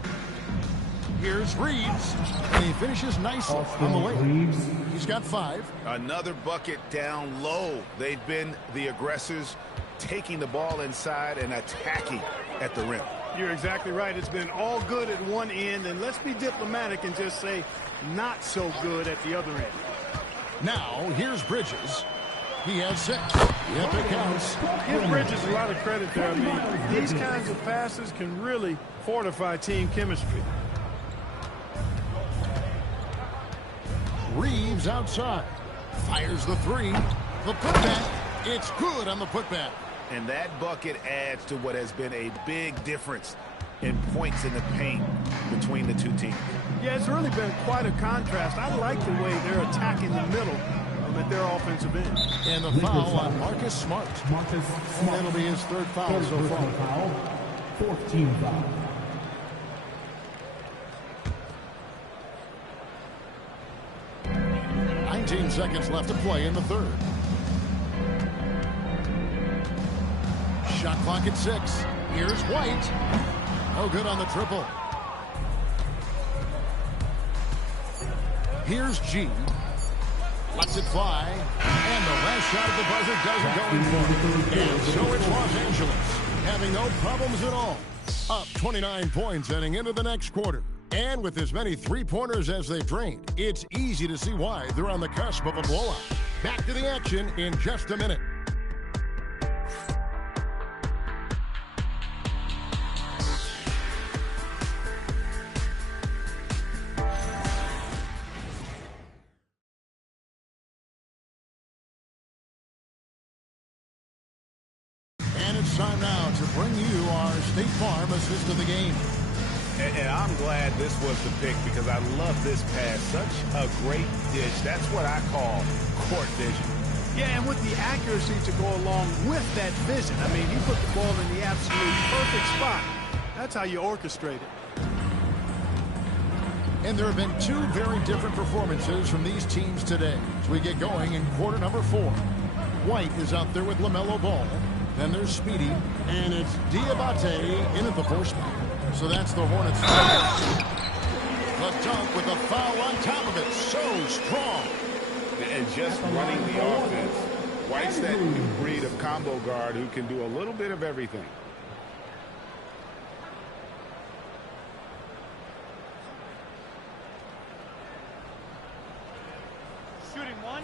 Here's Reeves, and he finishes nicely on the lane. He's got 5. Another bucket down low. They've been the aggressors, taking the ball inside and attacking at the rim. You're exactly right. It's been all good at one end, and let's be diplomatic and just say not so good at the other end. Now, here's Bridges. He has 6. Yep, it counts. Give Bridges a lot of credit there. I mean, these kinds of passes can really fortify team chemistry. Reeves outside. Fires the 3. The putback. It's good on the putback. And that bucket adds to what has been a big difference in points in the paint between the two teams. Yeah, it's really been quite a contrast. I like the way they're attacking the middle at their offensive end. And the foul on Marcus Smart. That'll be his 3rd foul so far. 14 foul. Seconds left to play in the third. Shot clock at 6. Here's White. No good on the triple. Here's G. Lets it fly. And the last shot at the buzzer doesn't go in for it. And so it's Los Angeles, having no problems at all. Up 29 points heading into the next quarter. And with as many three-pointers as they've drained, it's easy to see why they're on the cusp of a blowout. Back to the action in just a minute. And it's time now to bring you our State Farm assist of the game. And I'm glad this was the pick because I love this pass. Such a great dish. That's what I call court vision. Yeah, and with the accuracy to go along with that vision. I mean, he put the ball in the absolute perfect spot. That's how you orchestrate it. And there have been two very different performances from these teams today as we get going in quarter number 4. White is out there with LaMelo Ball. Then there's Speedy, and it's Diabate in at the 4 spot. So that's the Hornets. The dunk with a foul on top of it. So strong. And just running the offense. White's that new breed of combo guard who can do a little bit of everything. Shooting one.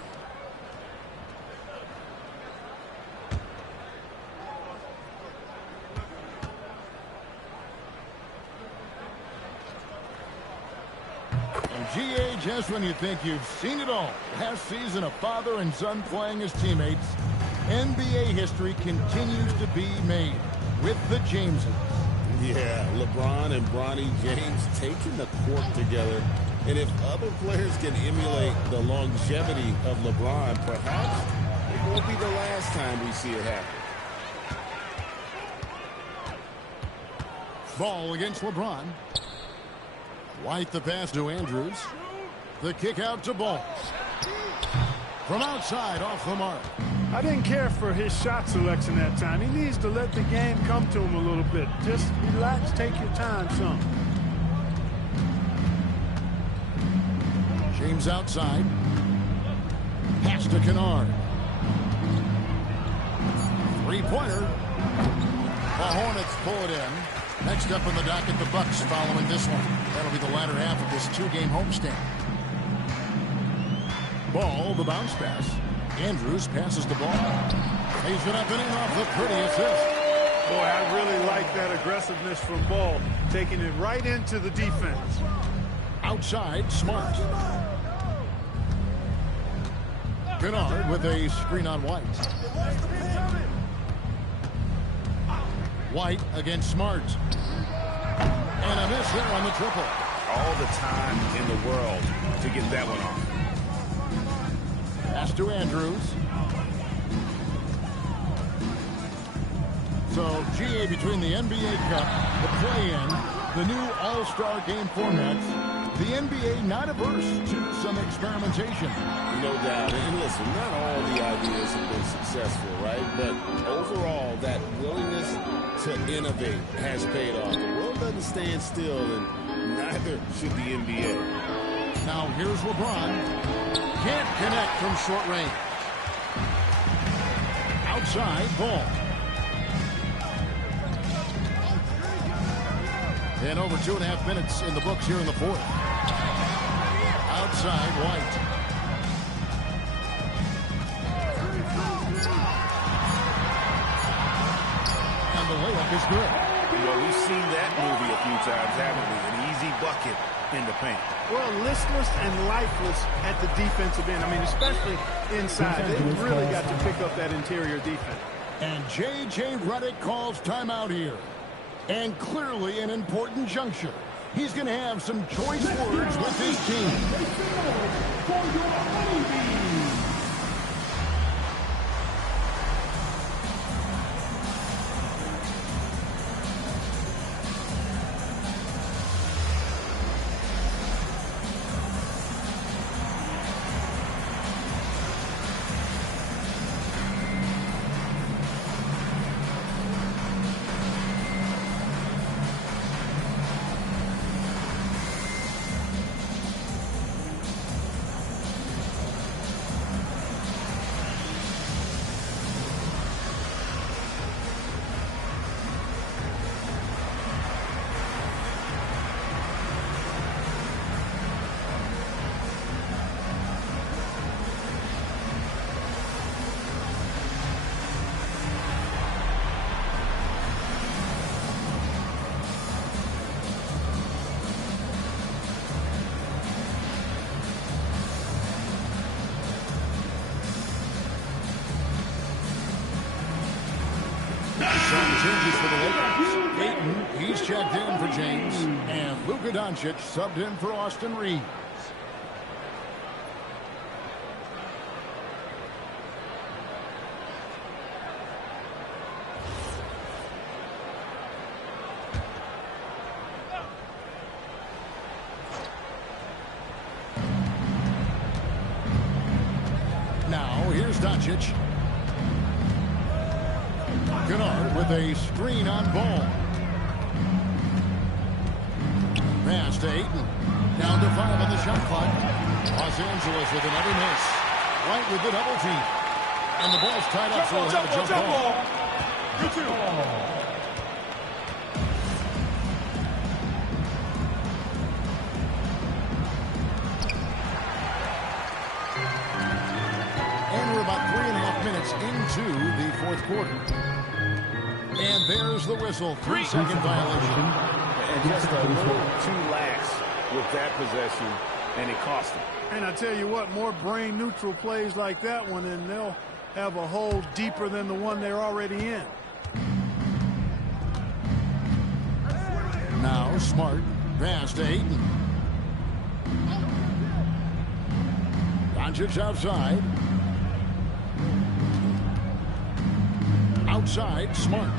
GA, just when you think you've seen it all. Last season, a father and son playing as teammates. NBA history continues to be made with the Jameses. Yeah, LeBron and Bronny James taking the court together. And if other players can emulate the longevity of LeBron, perhaps it won't be the last time we see it happen. Ball against LeBron. White the pass to Andrews. The kick out to Ball. From outside, off the mark. I didn't care for his shot selection that time. He needs to let the game come to him a little bit. Just relax, take your time some. James outside. Pass to Kennard. Three-pointer. The Hornets pull it in. Next up in the docket, the Bucks following this one. That'll be the latter half of this two-game homestand. Ball, the bounce pass. Andrews passes the ball. Lays it up and in off the pretty assist. Boy, I really like that aggressiveness from Ball, taking it right into the defense. Outside, Smart. Kennard with a screen on White. White against Smart. And a miss there on the triple. All the time in the world to get that one off. Pass to Andrews. So, GA between the NBA Cup, the play-in, the new All-Star Game formats, the NBA not averse to some experimentation. No doubt. And listen, not all the ideas have been successful, right? But overall, that willingness to innovate has paid off. The world doesn't stand still, and neither should the NBA. Now here's LeBron. Can't connect from short range. Outside, Ball. And over 2.5 minutes in the books here in the fourth. Outside, White. And the layup is good. Well, we've seen that movie a few times, haven't we? An easy bucket in the paint. Well, listless and lifeless at the defensive end. I mean, especially inside. They've really got to pick up that interior defense. And J.J. Redick calls timeout here. And clearly an important juncture. He's going to have some choice words with his team. For your honeybees. changes for the Lakers. Ayton, he's checked in for James. And Luka Doncic subbed in for Austin Reeves. Now, here's Doncic. Kennard with a screen on ball. Pass to Ayton. Down to 5 on the shot clock. Los Angeles with another miss. White with the double team. And the ball's tied up, so we'll have a jump ball. You too. And we're about 3.5 minutes into the fourth quarter. And there's the whistle. 3-second violation. And just a little too lax with that possession, and it cost him. And I tell you what, more brain-neutral plays like that one, and they'll have a hole deeper than the one they're already in. Now Smart. Pass to Ayton. Doncic outside. Outside, Smart.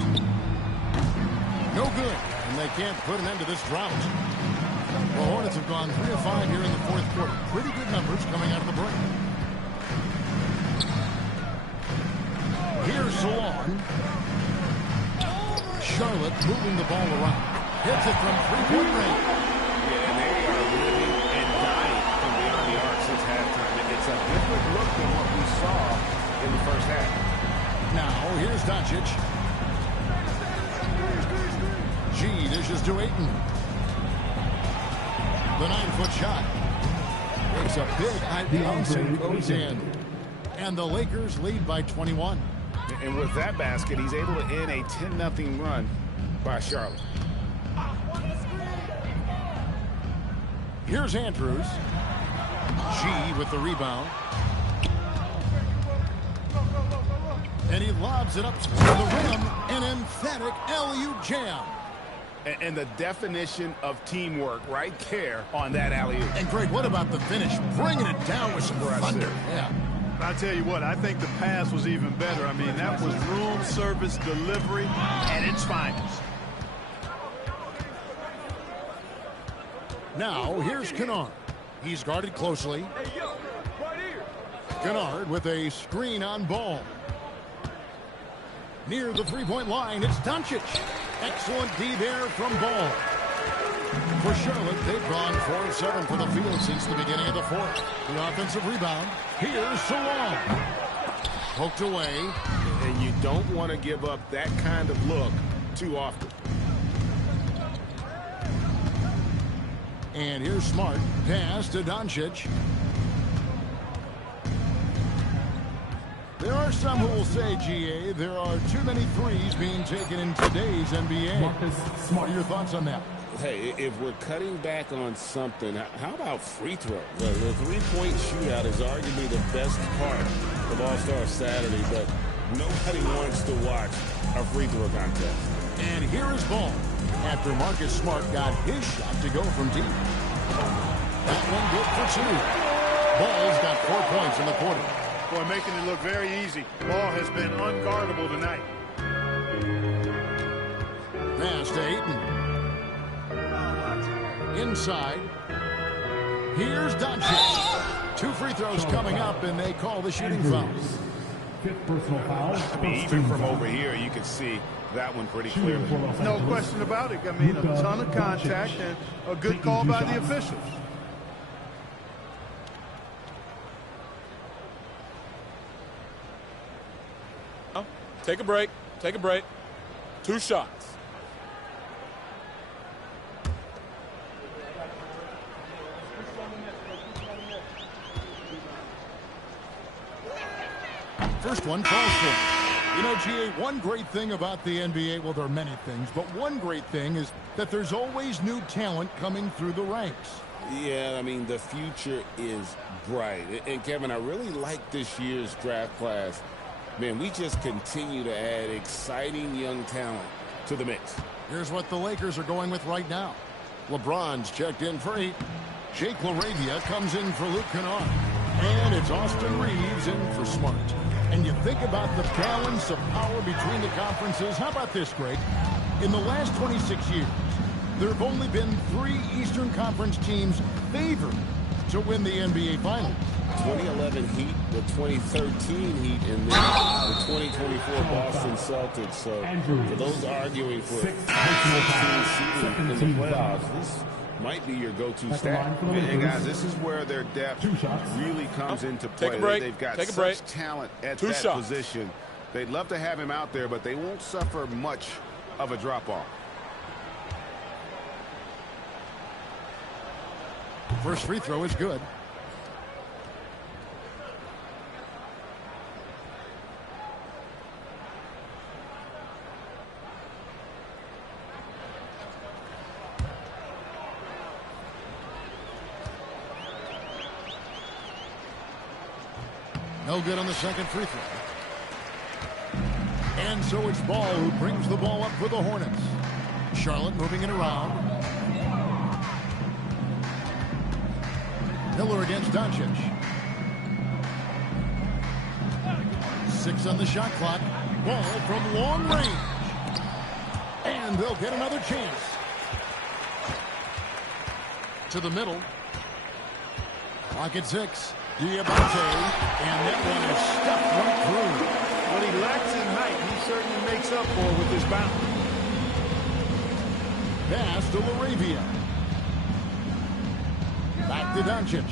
No good. And they can't put an end to this drought. The Hornets have gone 3 of 5 here in the fourth quarter. Pretty good numbers coming out of the break. Here's Salon. Charlotte moving the ball around. Hits it from 3-point range. Yeah, and they are living and dying from beyond the arc since halftime. It's a different look than what we saw in the first half. Now, here's Doncic. G dishes to Ayton. The 9-foot shot. Takes a big bounce and goes in. And the Lakers lead by 21. And with that basket, he's able to end a 10-0 run by Charlotte. Here's Andrews. G with the rebound. And he lobs it up to the rim. An emphatic alley-oop jam. And the definition of teamwork right there on that alley-oop. And Greg, what about the finish? Bringing it down with some thunder. Yeah. I tell you what, I think the pass was even better. I mean, that was room service delivery at its finest. Now, here's Kennard. He's guarded closely. Kennard with a screen on ball. Near the three-point line, it's Doncic. Excellent D there from Ball. For Charlotte, they've gone 4 of 7 for the field since the beginning of the fourth. The offensive rebound. Here's Salon. Poked away. And you don't want to give up that kind of look too often. And here's Smart. Pass to Doncic. There are some who will say, GA, there are too many threes being taken in today's NBA. What are your thoughts on that? Hey, if we're cutting back on something, how about free throw? The three-point shootout is arguably the best part of All-Star Saturday, but nobody wants to watch a free throw contest. And here is Ball. After Marcus Smart got his shot to go from deep. That one good for 2. Ball's got 4 points in the quarter. Boy, making it look very easy. Ball has been unguardable tonight. Pass to Ayton. Inside. Here's Doncic. 2 free throws coming up, and they call the shooting foul. 5th personal foul. I mean, even from over here, you can see that one pretty clearly. No question about it. I mean, a ton of contact and a good call by the officials. Take a break. Take a break. 2 shots. First one falls for. You know, GA, one great thing about the NBA, well, there are many things, but one great thing is that there's always new talent coming through the ranks. Yeah, I mean, the future is bright. And, Kevin, I really like this year's draft class. Man, we just continue to add exciting young talent to the mix. Here's what the Lakers are going with right now. LeBron's checked in for 8. Jake LaRavia comes in for Luke Kennard. And it's Austin Reeves in for Smart. And you think about the balance of power between the conferences. How about this, Greg? In the last 26 years, there have only been 3 Eastern Conference teams favored to win the NBA Finals. 2011 Heat, the 2013 Heat, and the 2024 Boston Celtics. So for those arguing for 16 seeding in the playoffs, this might be your go-to stat. And guys, this is where their depth really comes into play. Take a break. They've got Take a break. such talent at Two that shots. position. They'd love to have him out there, but they won't suffer much of a drop-off. First free throw is good. No good on the second free throw. And so it's Ball who brings the ball up for the Hornets. Charlotte moving it around. Miller against Doncic. 6 on the shot clock. Ball from long range. And they'll get another chance. To the middle. Clock at 6. Diabate, and that one is stuffed right through. What he lacks in height, he certainly makes up for with his bounce. Pass to LaRavia. Back to Doncic.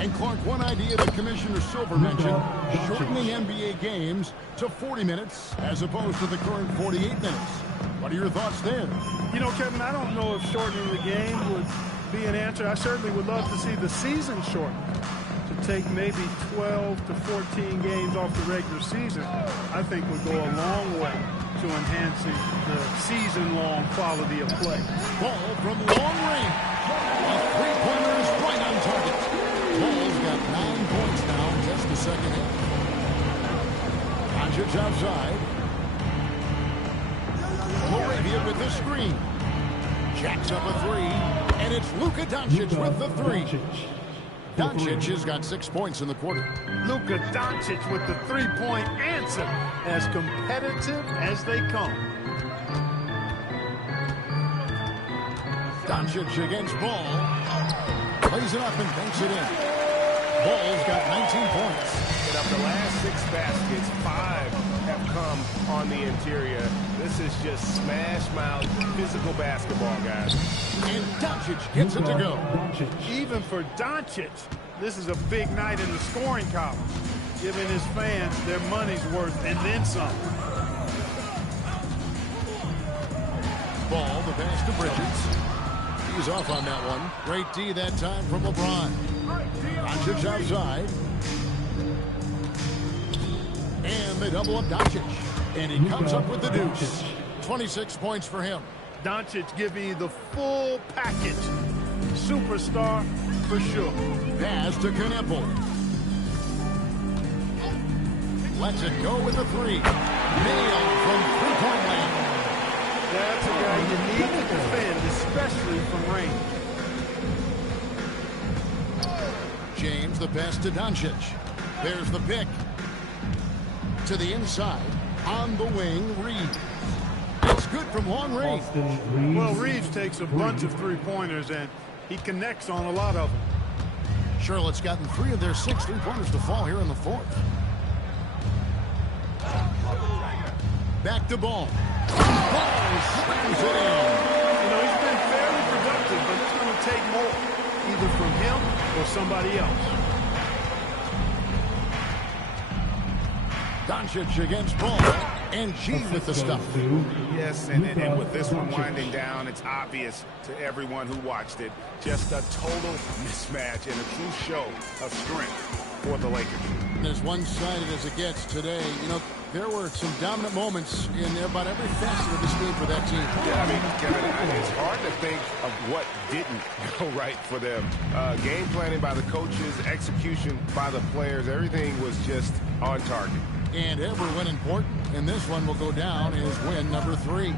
And Clark, one idea that Commissioner Silver mentioned, shortening NBA games to 40 minutes as opposed to the current 48 minutes. What are your thoughts there? You know, Kevin, I don't know if shortening the game would be an answer. I certainly would love to see the season shortened, to take maybe 12 to 14 games off the regular season. I think would go a long way to enhancing the season-long quality of play. Ball from long range. A three-pointer is right on target. Ball's got 9 points now in just the second half. Doncic outside. LaRavia with the screen. Jacks up a 3. And it's Luka Doncic with the 3. Doncic has got 6 points in the quarter. Luka Doncic with the three-point answer, as competitive as they come. Doncic against Ball. Plays it up and banks it in. Ball's got 19 points. And of the last 6 baskets, 5 have come on the interior. This is just smash-mouth physical basketball, guys. And Doncic gets it to go. Even for Doncic, this is a big night in the scoring column, giving his fans their money's worth and then some. Ball, the pass to Bridges. He's off on that one. Great D that time from LeBron. Doncic outside. And they double up Doncic. And he comes up with the deuce. 26 points for him. Doncic giving you the full package. Superstar for sure. Pass to Knueppel. Lets it go with the 3. Nailed from three-point land. That's a guy you need to defend, especially from range. James, the pass to Doncic. There's the pick. To the inside. On the wing, Reeves. It's good from long range. Well, Reeves takes a bunch of three-pointers, and he connects on a lot of them. Charlotte's gotten 3 of their 6 three-pointers to fall here in the 4th. Back to Ball. Ball slams it in. You know, he's been fairly productive, but it's going to take more, either from him or somebody else. Doncic against Ball. And G with the stuff. Yes, and with this one winding down, it's obvious to everyone who watched it. Just a total mismatch and a true show of strength for the Lakers. And as one-sided as it gets today, you know, there were some dominant moments in about every facet of this game for that team. Yeah, I mean, Kevin, it's hard to think of what didn't go right for them. Game planning by the coaches, execution by the players, everything was just on target. And every win important, and this one will go down as win number 3.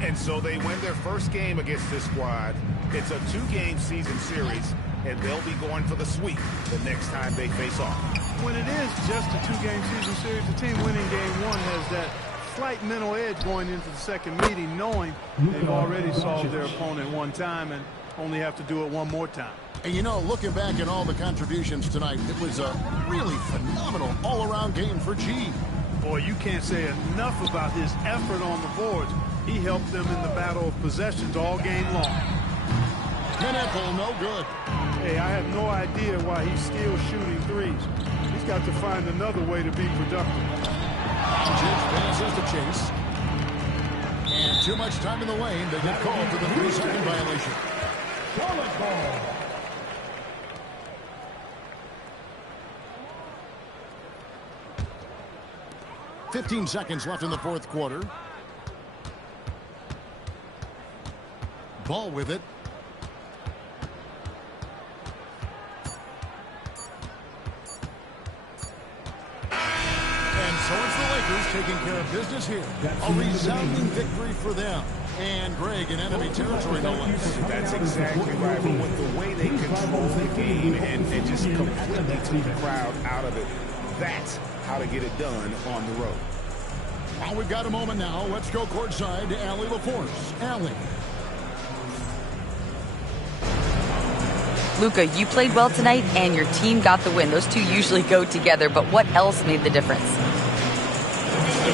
And so they win their first game against this squad. It's a 2-game season series, and they'll be going for the sweep the next time they face off. When it is just a 2-game season series, the team winning game 1 has that slight mental edge going into the second meeting, knowing they've already solved their opponent one time and only have to do it one more time. And you know, looking back at all the contributions tonight, it was a really phenomenal all-around game for G. Boy, you can't say enough about his effort on the boards. He helped them in the battle of possessions all game long. Pinnacle, no good. Hey, I have no idea why he's still shooting threes. He's got to find another way to be productive. Doncic passes to Chase. And too much time in the lane. They get called for the 3-second violation. Charlotte ball. $15 seconds left in the fourth quarter. Ball with it. And so it's the Lakers taking care of business here. A resounding victory for them. And Greg in enemy territory, no less. That's exactly right. But with the way they control the game and just completely took the crowd out of it, that's how to get it done on the road. Well, we've got a moment now. Let's go courtside to Allie LaForce. Allie. Luka, you played well tonight, and your team got the win. Those two usually go together, but what else made the difference?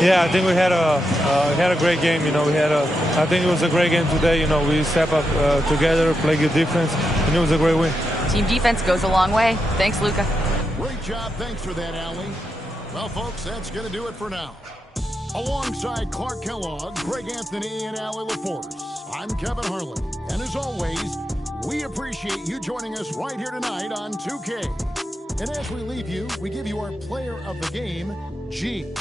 Yeah, I think we had a great game. You know, I think it was a great game today. You know, we step up together, play good defense, and it was a great win. Team defense goes a long way. Thanks, Luka. Great job. Thanks for that, Allie. Well, folks, that's going to do it for now. Alongside Clark Kellogg, Greg Anthony, and Allie LaForce, I'm Kevin Harlan. And as always, we appreciate you joining us right here tonight on 2K. And as we leave you, we give you our player of the game, G.